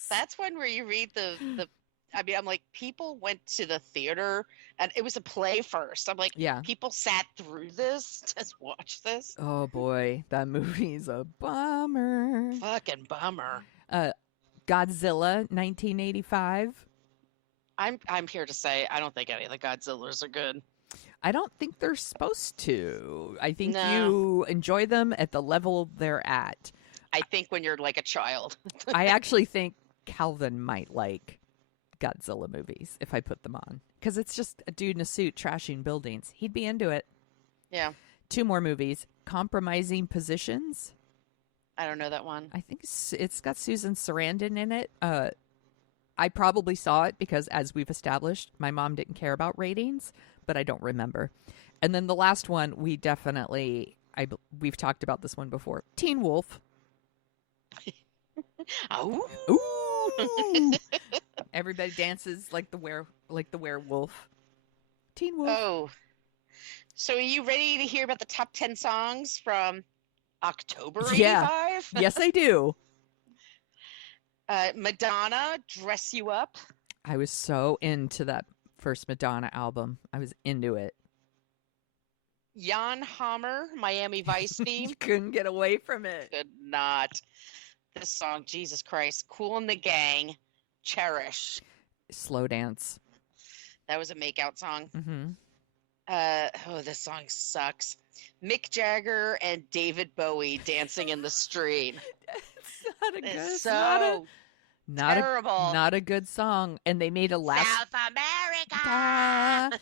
That's one where you read the I mean, I'm like, people went to the theater, and it was a play first. I'm like, yeah, people sat through this to watch this. Oh boy, that movie's a bummer. Fucking bummer. Godzilla, 1985. I'm here to say I don't think any of the Godzillas are good. I don't think they're supposed to. I think you enjoy them at the level they're at. I think when you're like a child. I actually think Calvin might like Godzilla movies if I put them on, because it's just a dude in a suit trashing buildings. He'd be into it. Yeah. 2 more movies. Compromising Positions. I don't know that one. I think it's got Susan Sarandon in it. I probably saw it because, as we've established, my mom didn't care about ratings, but I don't remember. And then the last one, we've talked about this one before. Teen Wolf. Oh. Ooh. Everybody dances like the werewolf. Teen Wolf. Oh. So are you ready to hear about the top 10 songs from October 85? Yeah. Yes, I do. Madonna, Dress You Up. I was so into that first Madonna album. I was into it. Jan Hammer, Miami Vice theme. You couldn't get away from it. Could not. This song, Jesus Christ. Kool and the Gang, Cherish. Slow Dance. That was a makeout song. Mm-hmm. This song sucks. Mick Jagger and David Bowie, Dancing in the Street. It's terrible. Not a good song. And they made a South America.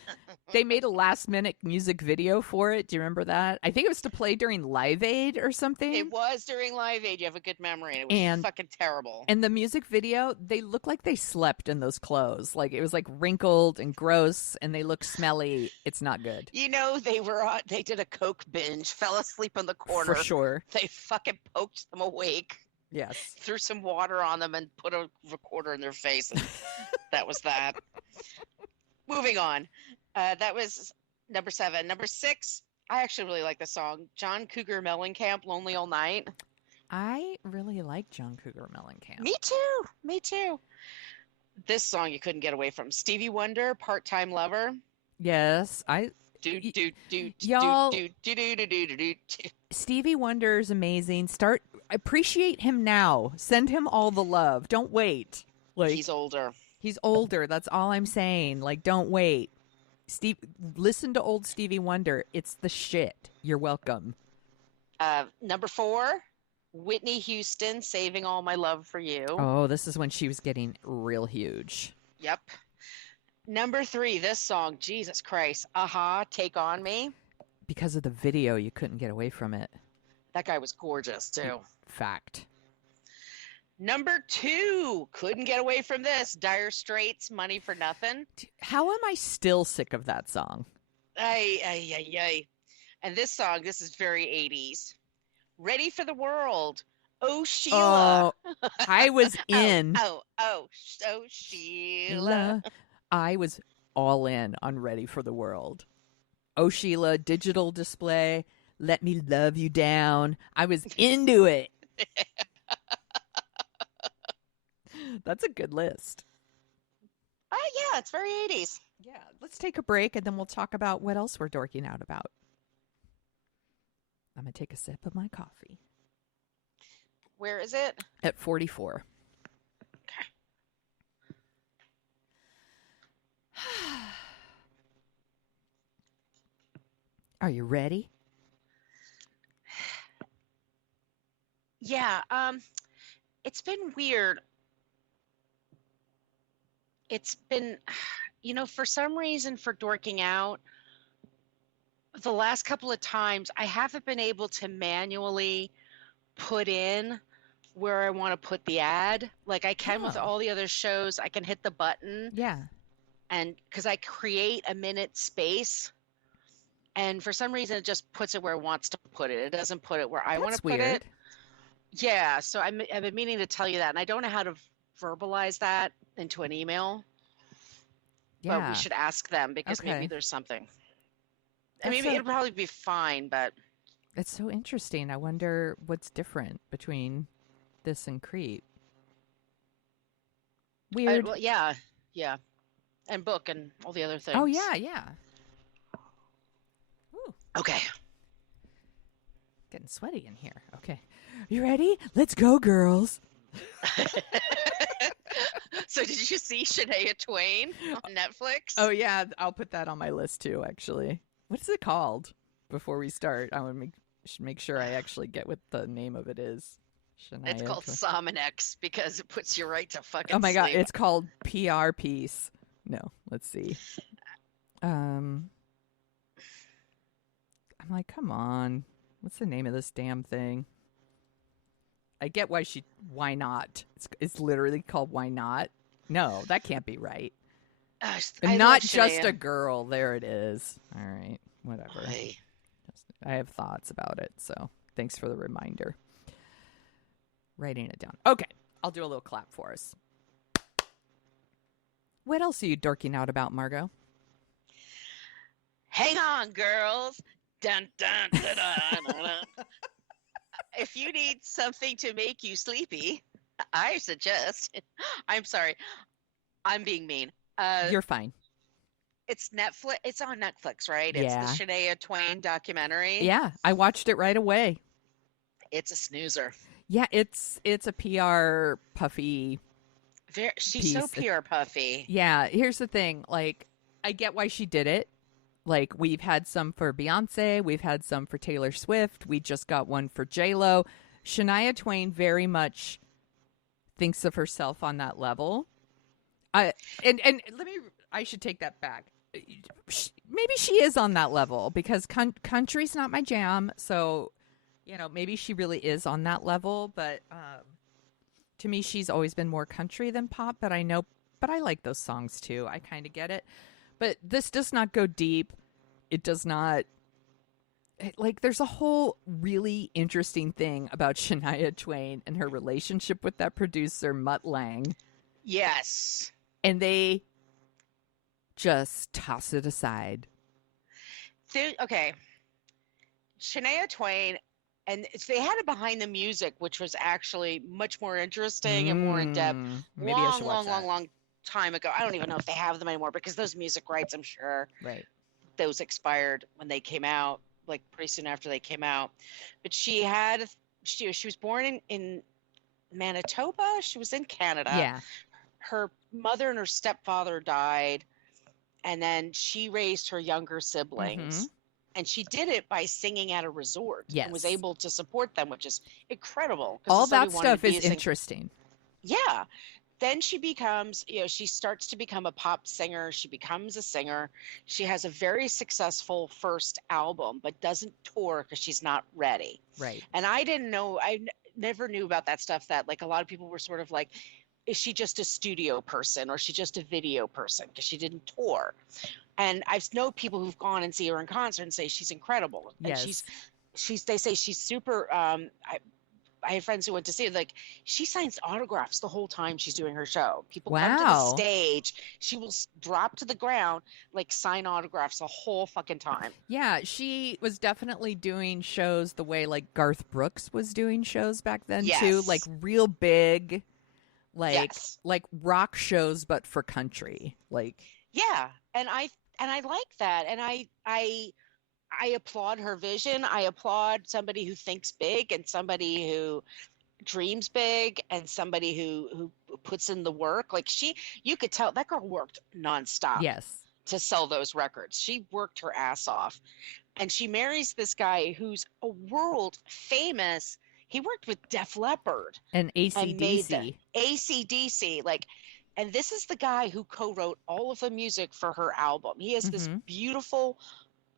They made a last-minute music video for it. Do you remember that? I think it was to play during Live Aid or something. It was during Live Aid. You have a good memory. It was fucking terrible. And the music video, they look like they slept in those clothes. Like, it was like wrinkled and gross, and they look smelly. It's not good. You know, they did a Coke binge, fell asleep in the corner. For sure. They fucking poked them awake. Yes. Threw some water on them and put a recorder in their face. And that was that. Moving on. That was number 7. Number 6, I actually really like the song. John Cougar Mellencamp, Lonely All Night. I really like John Cougar Mellencamp. Me too. This song you couldn't get away from. Stevie Wonder, Part-Time Lover. Yes, y'all. Stevie Wonder is amazing. Appreciate him now. Send him all the love. Don't wait. Like, he's older. He's older. That's all I'm saying. Like, don't wait. Listen to old Stevie Wonder. It's the shit. You're welcome. Number 4, Whitney Houston, Saving All My Love for You. Oh, this is when she was getting real huge. Yep. Number 3, this song, Jesus Christ. Take On Me. Because of the video, you couldn't get away from it. That guy was gorgeous, too. Fact. Number 2, couldn't get away from this. Dire Straits, Money for Nothing. How am I still sick of that song? Ay. And this song, this is very 80s. Ready for the World. Oh, Sheila. Oh, I was in. Oh, Sheila. I was all in on Ready for the World. Oh, Sheila, digital display. Let Me Love You Down. I was into it. That's a good list. Yeah, it's very 80s. Yeah, let's take a break and then we'll talk about what else we're dorking out about. I'm going to take a sip of my coffee. Where is it? At 44. Okay. Are you ready? Yeah, it's been weird. It's been, for some reason for dorking out, the last couple of times I haven't been able to manually put in where I want to put the ad. Like I can with all the other shows, I can hit the button. Yeah. And because I create a minute space, and for some reason it just puts it where it wants to put it. It doesn't put it where I want to put it. Yeah, so I've been meaning to tell you that, and I don't know how to verbalize that into an email. Yeah. But we should ask them because maybe there's something. I mean, it'll probably be fine, but it's so interesting. I wonder what's different between this and Creep. Weird. Well, yeah. And Book and all the other things. Oh, yeah. Ooh. Okay. Getting sweaty in here. Okay. You ready? Let's go, girls. So did you see Shania Twain on Netflix? Oh, yeah. I'll put that on my list, too, actually. What is it called? Before we start, I want to make sure I actually get what the name of it is. Shania it's called Somninex because it puts you right to fucking Oh, my sleep. God. It's called PR Piece. No, let's see. I'm like, come on. What's the name of this damn thing? I get why not? It's literally called Why Not? No, that can't be right. I'm not just a girl. There it is. All right, whatever. Hey. I have thoughts about it, so thanks for the reminder. Writing it down. Okay, I'll do a little clap for us. What else are you dorking out about, Margo? Hang on, girls. Dun, dun, dun, dun, dun, dun. If you need something to make you sleepy, I suggest. I'm sorry. I'm being mean. You're fine. It's Netflix. It's on Netflix, right? Yeah. It's the Shania Twain documentary. Yeah, I watched it right away. It's a snoozer. Yeah, it's a PR puffy. She's so PR puffy. Yeah, here's the thing. Like, I get why she did it. Like, we've had some for Beyonce. We've had some for Taylor Swift. We just got one for J-Lo. Shania Twain very much thinks of herself on that level. I should take that back. Maybe she is on that level because country's not my jam. So, maybe she really is on that level. But to me, she's always been more country than pop. But I like those songs too. I kind of get it. But this does not go deep. It does not. There's a whole really interesting thing about Shania Twain and her relationship with that producer, Mutt Lange. Yes. And they just toss it aside. Okay. Shania Twain, and they had it behind the music, which was actually much more interesting and more in depth. Maybe I should watch that. Long time ago. I don't even know if they have them anymore because those music rights, I'm sure, right, those expired when they came out, like pretty soon after they came out. But she was born in Manitoba. She was in Canada. Yeah. Her mother and her stepfather died, and then she raised her younger siblings. Mm-hmm. And she did it by singing at a resort. Yes. And was able to support them, which is incredible. All that stuff is interesting. Yeah. Then she becomes, she starts to become a pop singer. She becomes a singer. She has a very successful first album, but doesn't tour because she's not ready. Right. And I never knew about that stuff, that like a lot of people were sort of like, is she just a studio person or is she just a video person? Because she didn't tour. And I've known people who've gone and see her in concert and say she's incredible. And yes. They say she's super, I had friends who went to see it. Like, she signs autographs the whole time she's doing her show. People come to the stage. She will drop to the ground, like sign autographs the whole fucking time. Yeah, she was definitely doing shows the way like Garth Brooks was doing shows back then too, like real big, like rock shows, but for country. Like, yeah, and I like that, and I applaud her vision. I applaud somebody who thinks big and somebody who dreams big and somebody who puts in the work. Like, you could tell that girl worked nonstop. Yes. To sell those records. She worked her ass off. And she marries this guy who's a world famous. He worked with Def Leppard. And AC/DC. AC/DC. And this is the guy who co-wrote all of the music for her album. He has this beautiful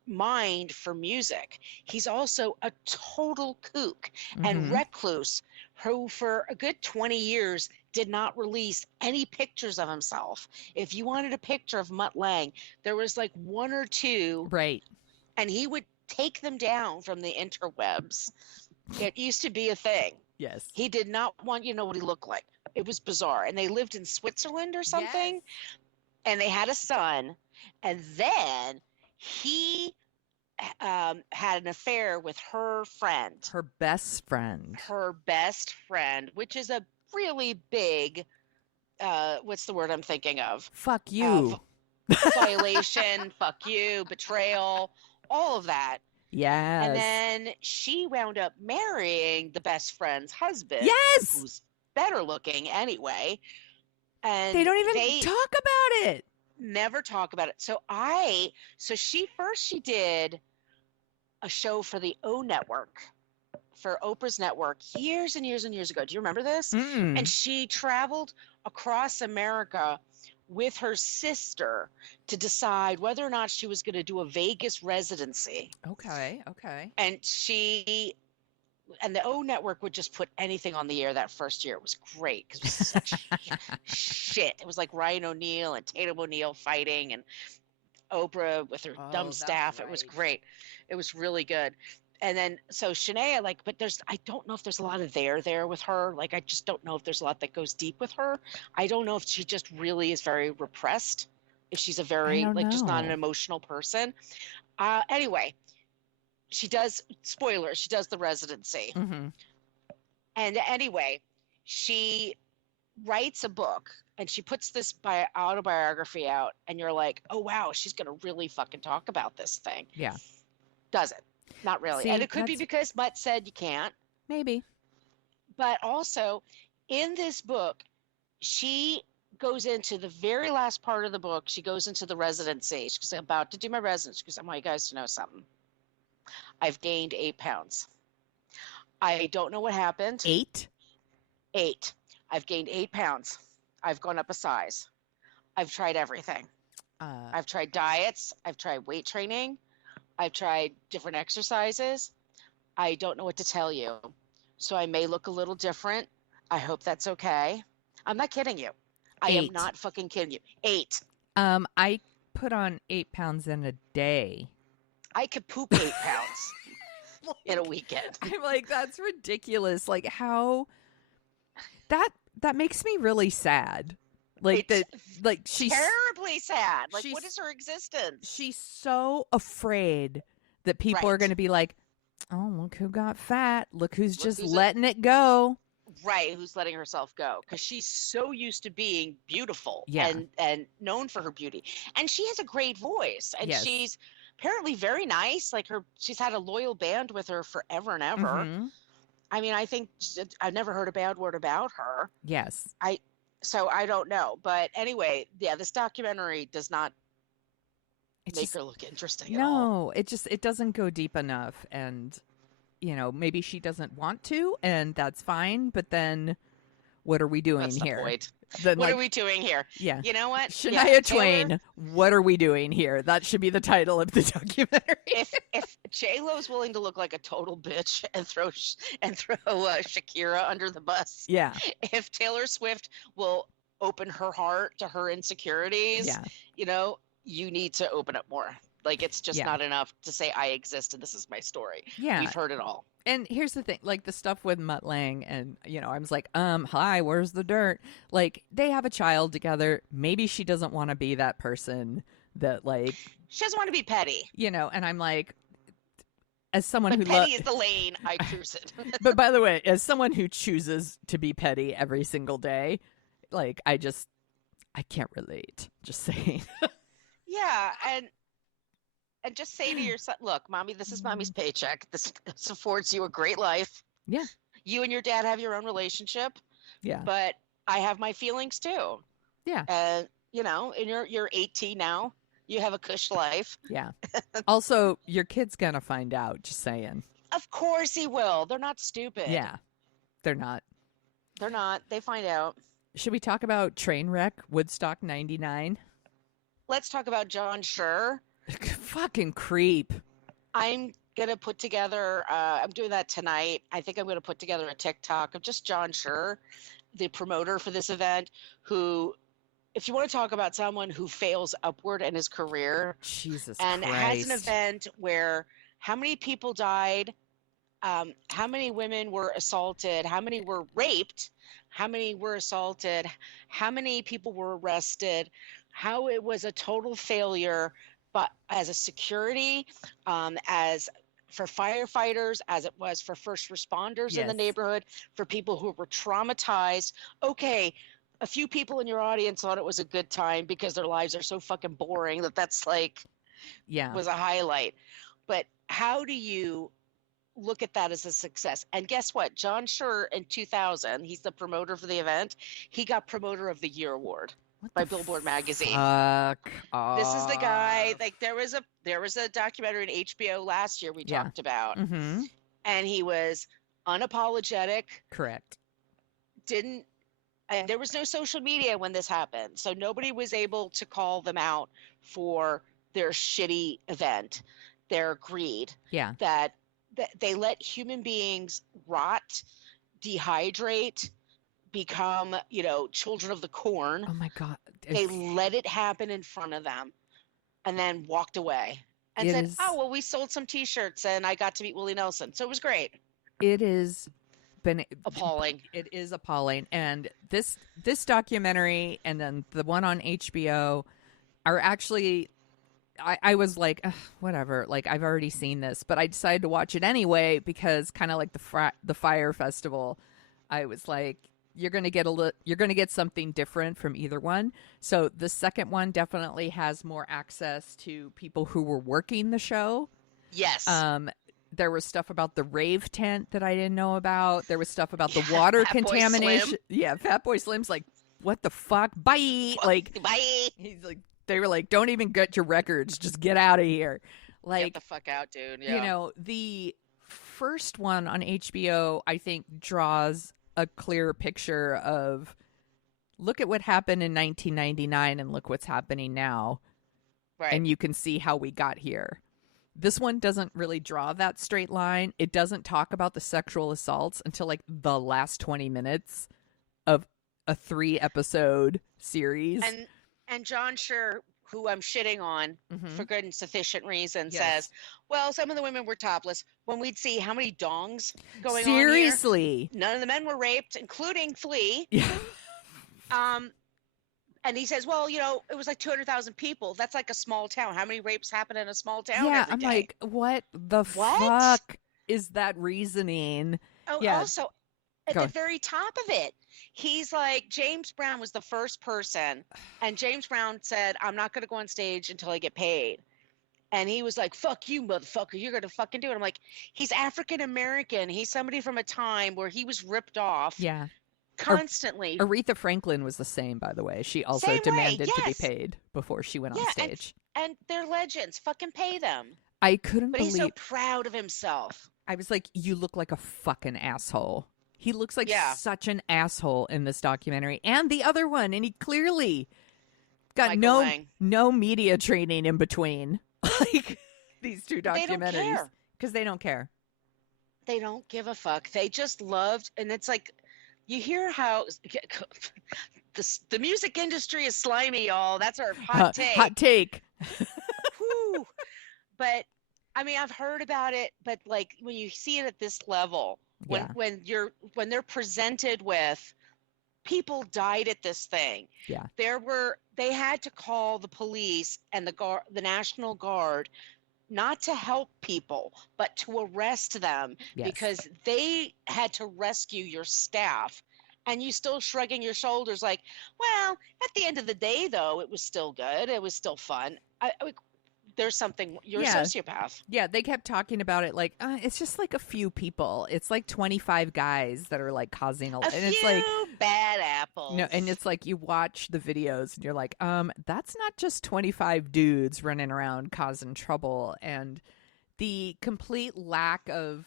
mind for music. He's also a total kook and recluse who for a good 20 years did not release any pictures of himself. If you wanted a picture of Mutt Lange, there was like one or two. Right. And he would take them down from the interwebs. It used to be a thing. Yes. He did not want you to know what he looked like. It was bizarre. And they lived in Switzerland or something. Yes. And they had a son. And then he had an affair with her friend. Her best friend. Her best friend, which is a really big, what's the word I'm thinking of? Fuck you. Violation, fuck you, betrayal, all of that. Yes. And then she wound up marrying the best friend's husband. Yes. Who's better looking anyway. And they don't even talk about it. Never talk about it. So she did a show for the O Network, for Oprah's network, years and years and years ago. Do you remember this? Mm-mm. And she traveled across America with her sister to decide whether or not she was going to do a Vegas residency. Okay. And the O Network would just put anything on the air that first year. It was great because it was such shit. It was like Ryan O'Neal and Tatum O'Neal fighting and Oprah with her dumb staff. Right. It was great. It was really good. And then, so Shania, but I don't know if there's a lot of there with her. Like, I just don't know if there's a lot that goes deep with her. I don't know if she just really is very repressed, if she's a very, just not an emotional person. Anyway, she does, spoiler, she does the residency. Mm-hmm. And anyway, she writes a book and she puts this autobiography out and you're like, oh, wow, she's going to really fucking talk about this thing. Yeah. Doesn't. Not really. See, and it could be because Mutt said you can't. Maybe. But also, in this book, she goes into the very last part of the book. She goes into the residency. She's about to do my residency. She goes, I want you guys to know something. I've gained 8 pounds. I don't know what happened. 8? 8. I've gained 8 pounds. I've gone up a size. I've tried everything. I've tried diets. I've tried weight training. I've tried different exercises. I don't know what to tell you. So I may look a little different. I hope that's okay. I'm not kidding you. I am not fucking kidding you. 8. I put on 8 pounds in a day. I could poop 8 pounds in a weekend. I'm like, that's ridiculous. Like, how that makes me really sad. She's terribly sad. What is her existence? She's so afraid that people are going to be like, oh, look who got fat. Look who's letting it go. Right, who's letting herself go. Because she's so used to being beautiful and known for her beauty. And she has a great voice. And she's apparently very nice. She's had a loyal band with her forever and ever. Mm-hmm. I mean, I think I've never heard a bad word about her. Yes. So I don't know. But anyway, this documentary does not make her look interesting at all. No, it doesn't go deep enough. And, maybe she doesn't want to, and that's fine. But then what are we doing here? What are we doing here? Yeah. You know what? Shania Twain, what are we doing here? That should be the title of the documentary. If J-Lo's willing to look like a total bitch and throw Shakira under the bus. Yeah. If Taylor Swift will open her heart to her insecurities, you need to open up more. It's just not enough to say I exist and this is my story. Yeah. We've heard it all. And here's the thing, the stuff with Mutt Lange and, I was like, hi, where's the dirt? They have a child together. Maybe she doesn't want to be that person that she doesn't want to be petty. And I'm like, as someone who petty is the lane, I cruise it. But by the way, as someone who chooses to be petty every single day, I can't relate. Just saying. Yeah. And just say to yourself, look, mommy, this is mommy's paycheck. This affords you a great life. Yeah. You and your dad have your own relationship. Yeah. But I have my feelings too. Yeah. And, and you're 18 now. You have a cush life. Yeah. Also, your kid's going to find out, just saying. Of course he will. They're not stupid. Yeah. They're not. They're not. They find out. Should we talk about Trainwreck, Woodstock 99? Let's talk about John Schur. Fucking creep. I'm going to put together, I'm doing that tonight. I think I'm going to put together a TikTok of just John Schur. the promoter for this event, who, if you want to talk about someone who fails upward in his career, Jesus and Christ. has an event where how many people died, how many women were assaulted, how many were raped, how many were assaulted, how many people were arrested, how it was a total failure, but as a security, as for firefighters, as it was for first responders in the neighborhood, for people who were traumatized. Okay, a few people in your audience thought it was a good time because their lives are so fucking boring that's like, was a highlight. But how do you look at that as a success? And guess what? John Schur in 2000, he's the promoter for the event. He got Promoter of the Year award by Billboard magazine. This is the guy. Like there was a documentary on HBO last year we talked about, and he was unapologetic. Correct. And there was no social media when this happened, so nobody was able to call them out for their shitty event, their greed. Yeah. That they let human beings rot, dehydrate, become, children of the corn. Oh my God. They let it happen in front of them and then walked away and said, oh, well, we sold some T-shirts and I got to meet Willie Nelson. So it was great. It is been appalling. It is appalling. And this documentary and then the one on HBO are actually, I was like, whatever, like I've already seen this, but I decided to watch it anyway because kind of like the Fire Festival, I was like, you're going to get something different from either one. So the second one definitely has more access to people who were working the show. Yes. There was stuff about the rave tent that I didn't know about. There was stuff about the water contamination. Yeah, Fatboy Slim's like, what the fuck? Bye. Like, bye. He's like, they were like, don't even get your records. Just get out of here. Like, get the fuck out, dude. Yeah. The first one on HBO, I think, draws a clear picture of look at what happened in 1999 and look what's happening now. Right. And you can see how we got here. This one doesn't really draw that straight line. It doesn't talk about the sexual assaults until like the last 20 minutes of a 3-episode series. And John Schur, who I'm shitting on for good and sufficient reason, says, well, some of the women were topless. When we'd see how many dongs going on here. Seriously. None of the men were raped, including Flea. Yeah. And he says, well, it was like 200,000 people. That's like a small town. How many rapes happen in a small town Yeah, every I'm day? like, what the fuck is that reasoning? Oh, yeah. Also, at the very top of it, he's like, James Brown was the first person. And James Brown said, I'm not going to go on stage until I get paid. And he was like, fuck you, motherfucker. You're going to fucking do it. I'm like, he's African-American. He's somebody from a time where he was ripped off. Yeah. Constantly. Aretha Franklin was the same, by the way. She also demanded to be paid before she went on stage. And they're legends. Fucking pay them. I couldn't believe. But he's so proud of himself. I was like, you look like a fucking asshole. He looks like such an asshole in this documentary and the other one. And he clearly got no media training in between like these two documentaries because they don't care. They don't give a fuck. They just loved. And it's like, you hear how the music industry is slimy, y'all. That's our hot take. Hot take. Whew. But I mean, I've heard about it, but like when you see it at this level, when they're presented with people died at this thing. Yeah. They had to call the police and the National Guard not to help people, but to arrest them because they had to rescue your staff. And you still shrugging your shoulders like, well, at the end of the day, though, it was still good. It was still fun. There's something. You're a sociopath. Yeah, they kept talking about it like it's just like a few people. It's like 25 guys that are like causing and it's like bad apples. No, and it's like you watch the videos and you're like, that's not just 25 dudes running around causing trouble. And the complete lack of,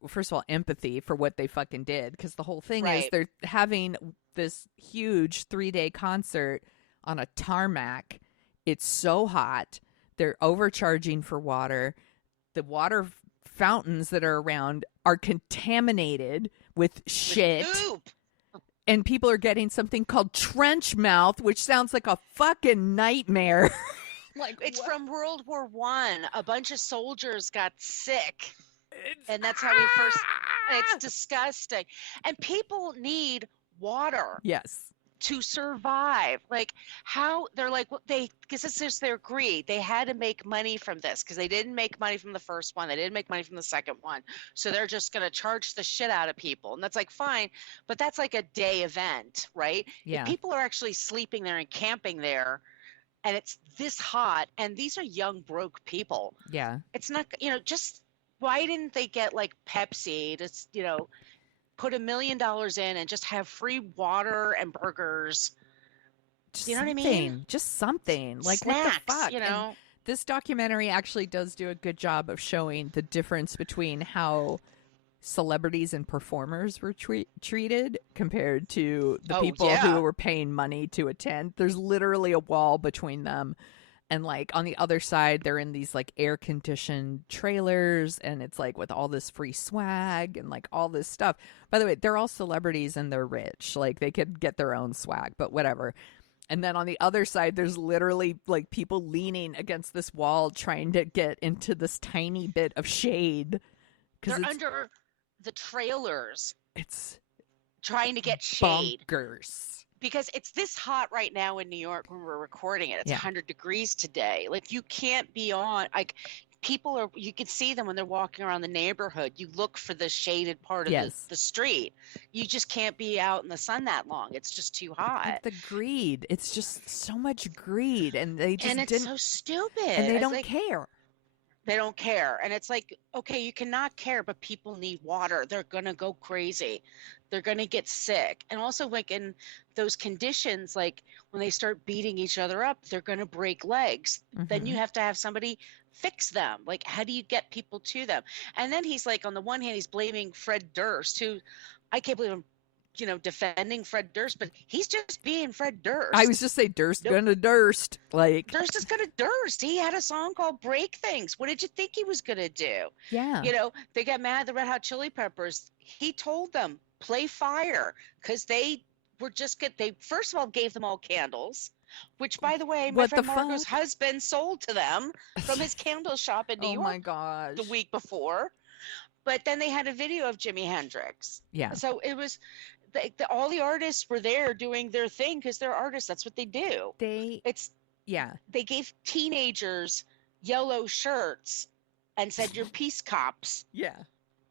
well, first of all, empathy for what they fucking did, because the whole thing is they're having this huge 3-day concert on a tarmac. It's so hot. They're overcharging for water. The water fountains that are around are contaminated with shit. And people are getting something called trench mouth, which sounds like a fucking nightmare. Like, it's from World War One. A bunch of soldiers got sick. And that's how we first, it's disgusting. And people need water. Yes. To survive. Like, how they're like, well, because this is their greed. They had to make money from this because they didn't make money from the first one. They didn't make money from the second one. So they're just going to charge the shit out of people. And that's like, fine. But that's like a day event, right? Yeah. If people are actually sleeping there and camping there and it's this hot and these are young, broke people. Yeah. It's not, just why didn't they get like Pepsi to, put $1 million in and just have free water and burgers. You know what I mean? Just something. Like, snacks, what the fuck? And this documentary actually does do a good job of showing the difference between how celebrities and performers were treated compared to the people who were paying money to attend. There's literally a wall between them. And, like, on the other side, they're in these, like, air-conditioned trailers, and it's, like, with all this free swag and, like, all this stuff. By the way, they're all celebrities and they're rich. Like, they could get their own swag, but whatever. And then on the other side, there's literally, like, people leaning against this wall trying to get into this tiny bit of shade. They're under the trailers. It's trying to get shade. Bonkers. Because it's this hot right now in New York when we're recording it. It's 100 degrees today. Like, you can't be on, like, you can see them when they're walking around the neighborhood. You look for the shaded part of the street. You just can't be out in the sun that long. It's just too hot. Like the greed. It's just so much greed. And they just it's so stupid. And they don't care. They don't care. And it's like, okay, you cannot care, but people need water. They're going to go crazy. They're going to get sick. And also, like, in those conditions, like when they start beating each other up, they're going to break legs. Mm-hmm. Then you have to have somebody fix them. Like, how do you get people to them? And then he's like, on the one hand, he's blaming Fred Durst, who I can't believe him, defending Fred Durst, but he's just being Fred Durst. I was just saying Durst gonna Durst. Like, Durst is gonna Durst. He had a song called Break Things. What did you think he was gonna do? Yeah. They got mad at the Red Hot Chili Peppers. He told them, play Fire, because they were just good. They first of all gave them all candles, which, by the way, my friend Margo's husband sold to them from his candle shop in New York. Oh my gosh. The week before. But then they had a video of Jimi Hendrix. Yeah. So it was all the artists were there doing their thing because they're artists. That's what they do. They gave teenagers yellow shirts and said, "You're peace cops." Yeah.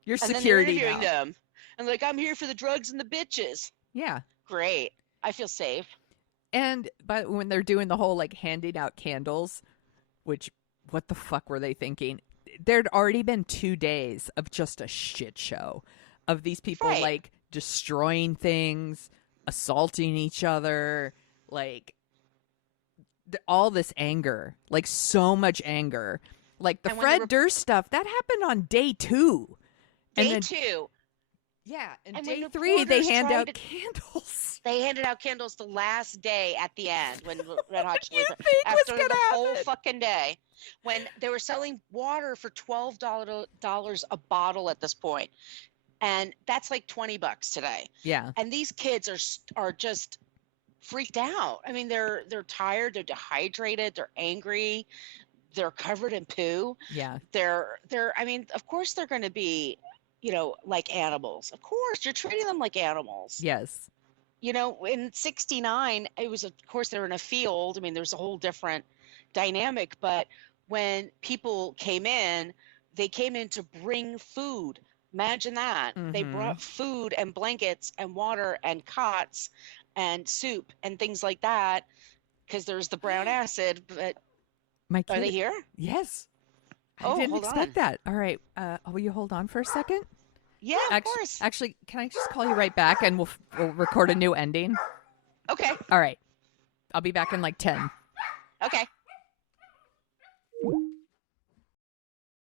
You're and security then they're interviewing now. them. And like, I'm here for the drugs and the bitches. Yeah. Great. I feel safe. And but when they're doing the whole like handing out candles, which what the fuck were they thinking? There'd already been 2 days of just a shit show of these people like destroying things, assaulting each other, like all this anger, like so much anger. Like the Fred Durst stuff, that happened on day 2. Day 2. Yeah, and day 3 they hand out candles. They handed out candles the last day at the end when Red Hot Chili Peppers after the whole fucking day, when they were selling water for $12 a bottle at this point, and that's like $20 today. Yeah, and these kids are just freaked out. I mean, they're tired, they're dehydrated, they're angry, they're covered in poo. Yeah, they're. I mean, of course they're going to be, like animals. Of course, you're treating them like animals. Yes. In 69, it was, of course, they were in a field. I mean, there's a whole different dynamic. But when people came in, they came in to bring food. Imagine that. Mm-hmm. They brought food and blankets and water and cots and soup and things like that because there's the brown acid. But are they here? Yes. I didn't expect that. All right. Will you hold on for a second? Yeah, of course. Actually, can I just call you right back and we'll record a new ending? Okay. All right. I'll be back in like 10. Okay.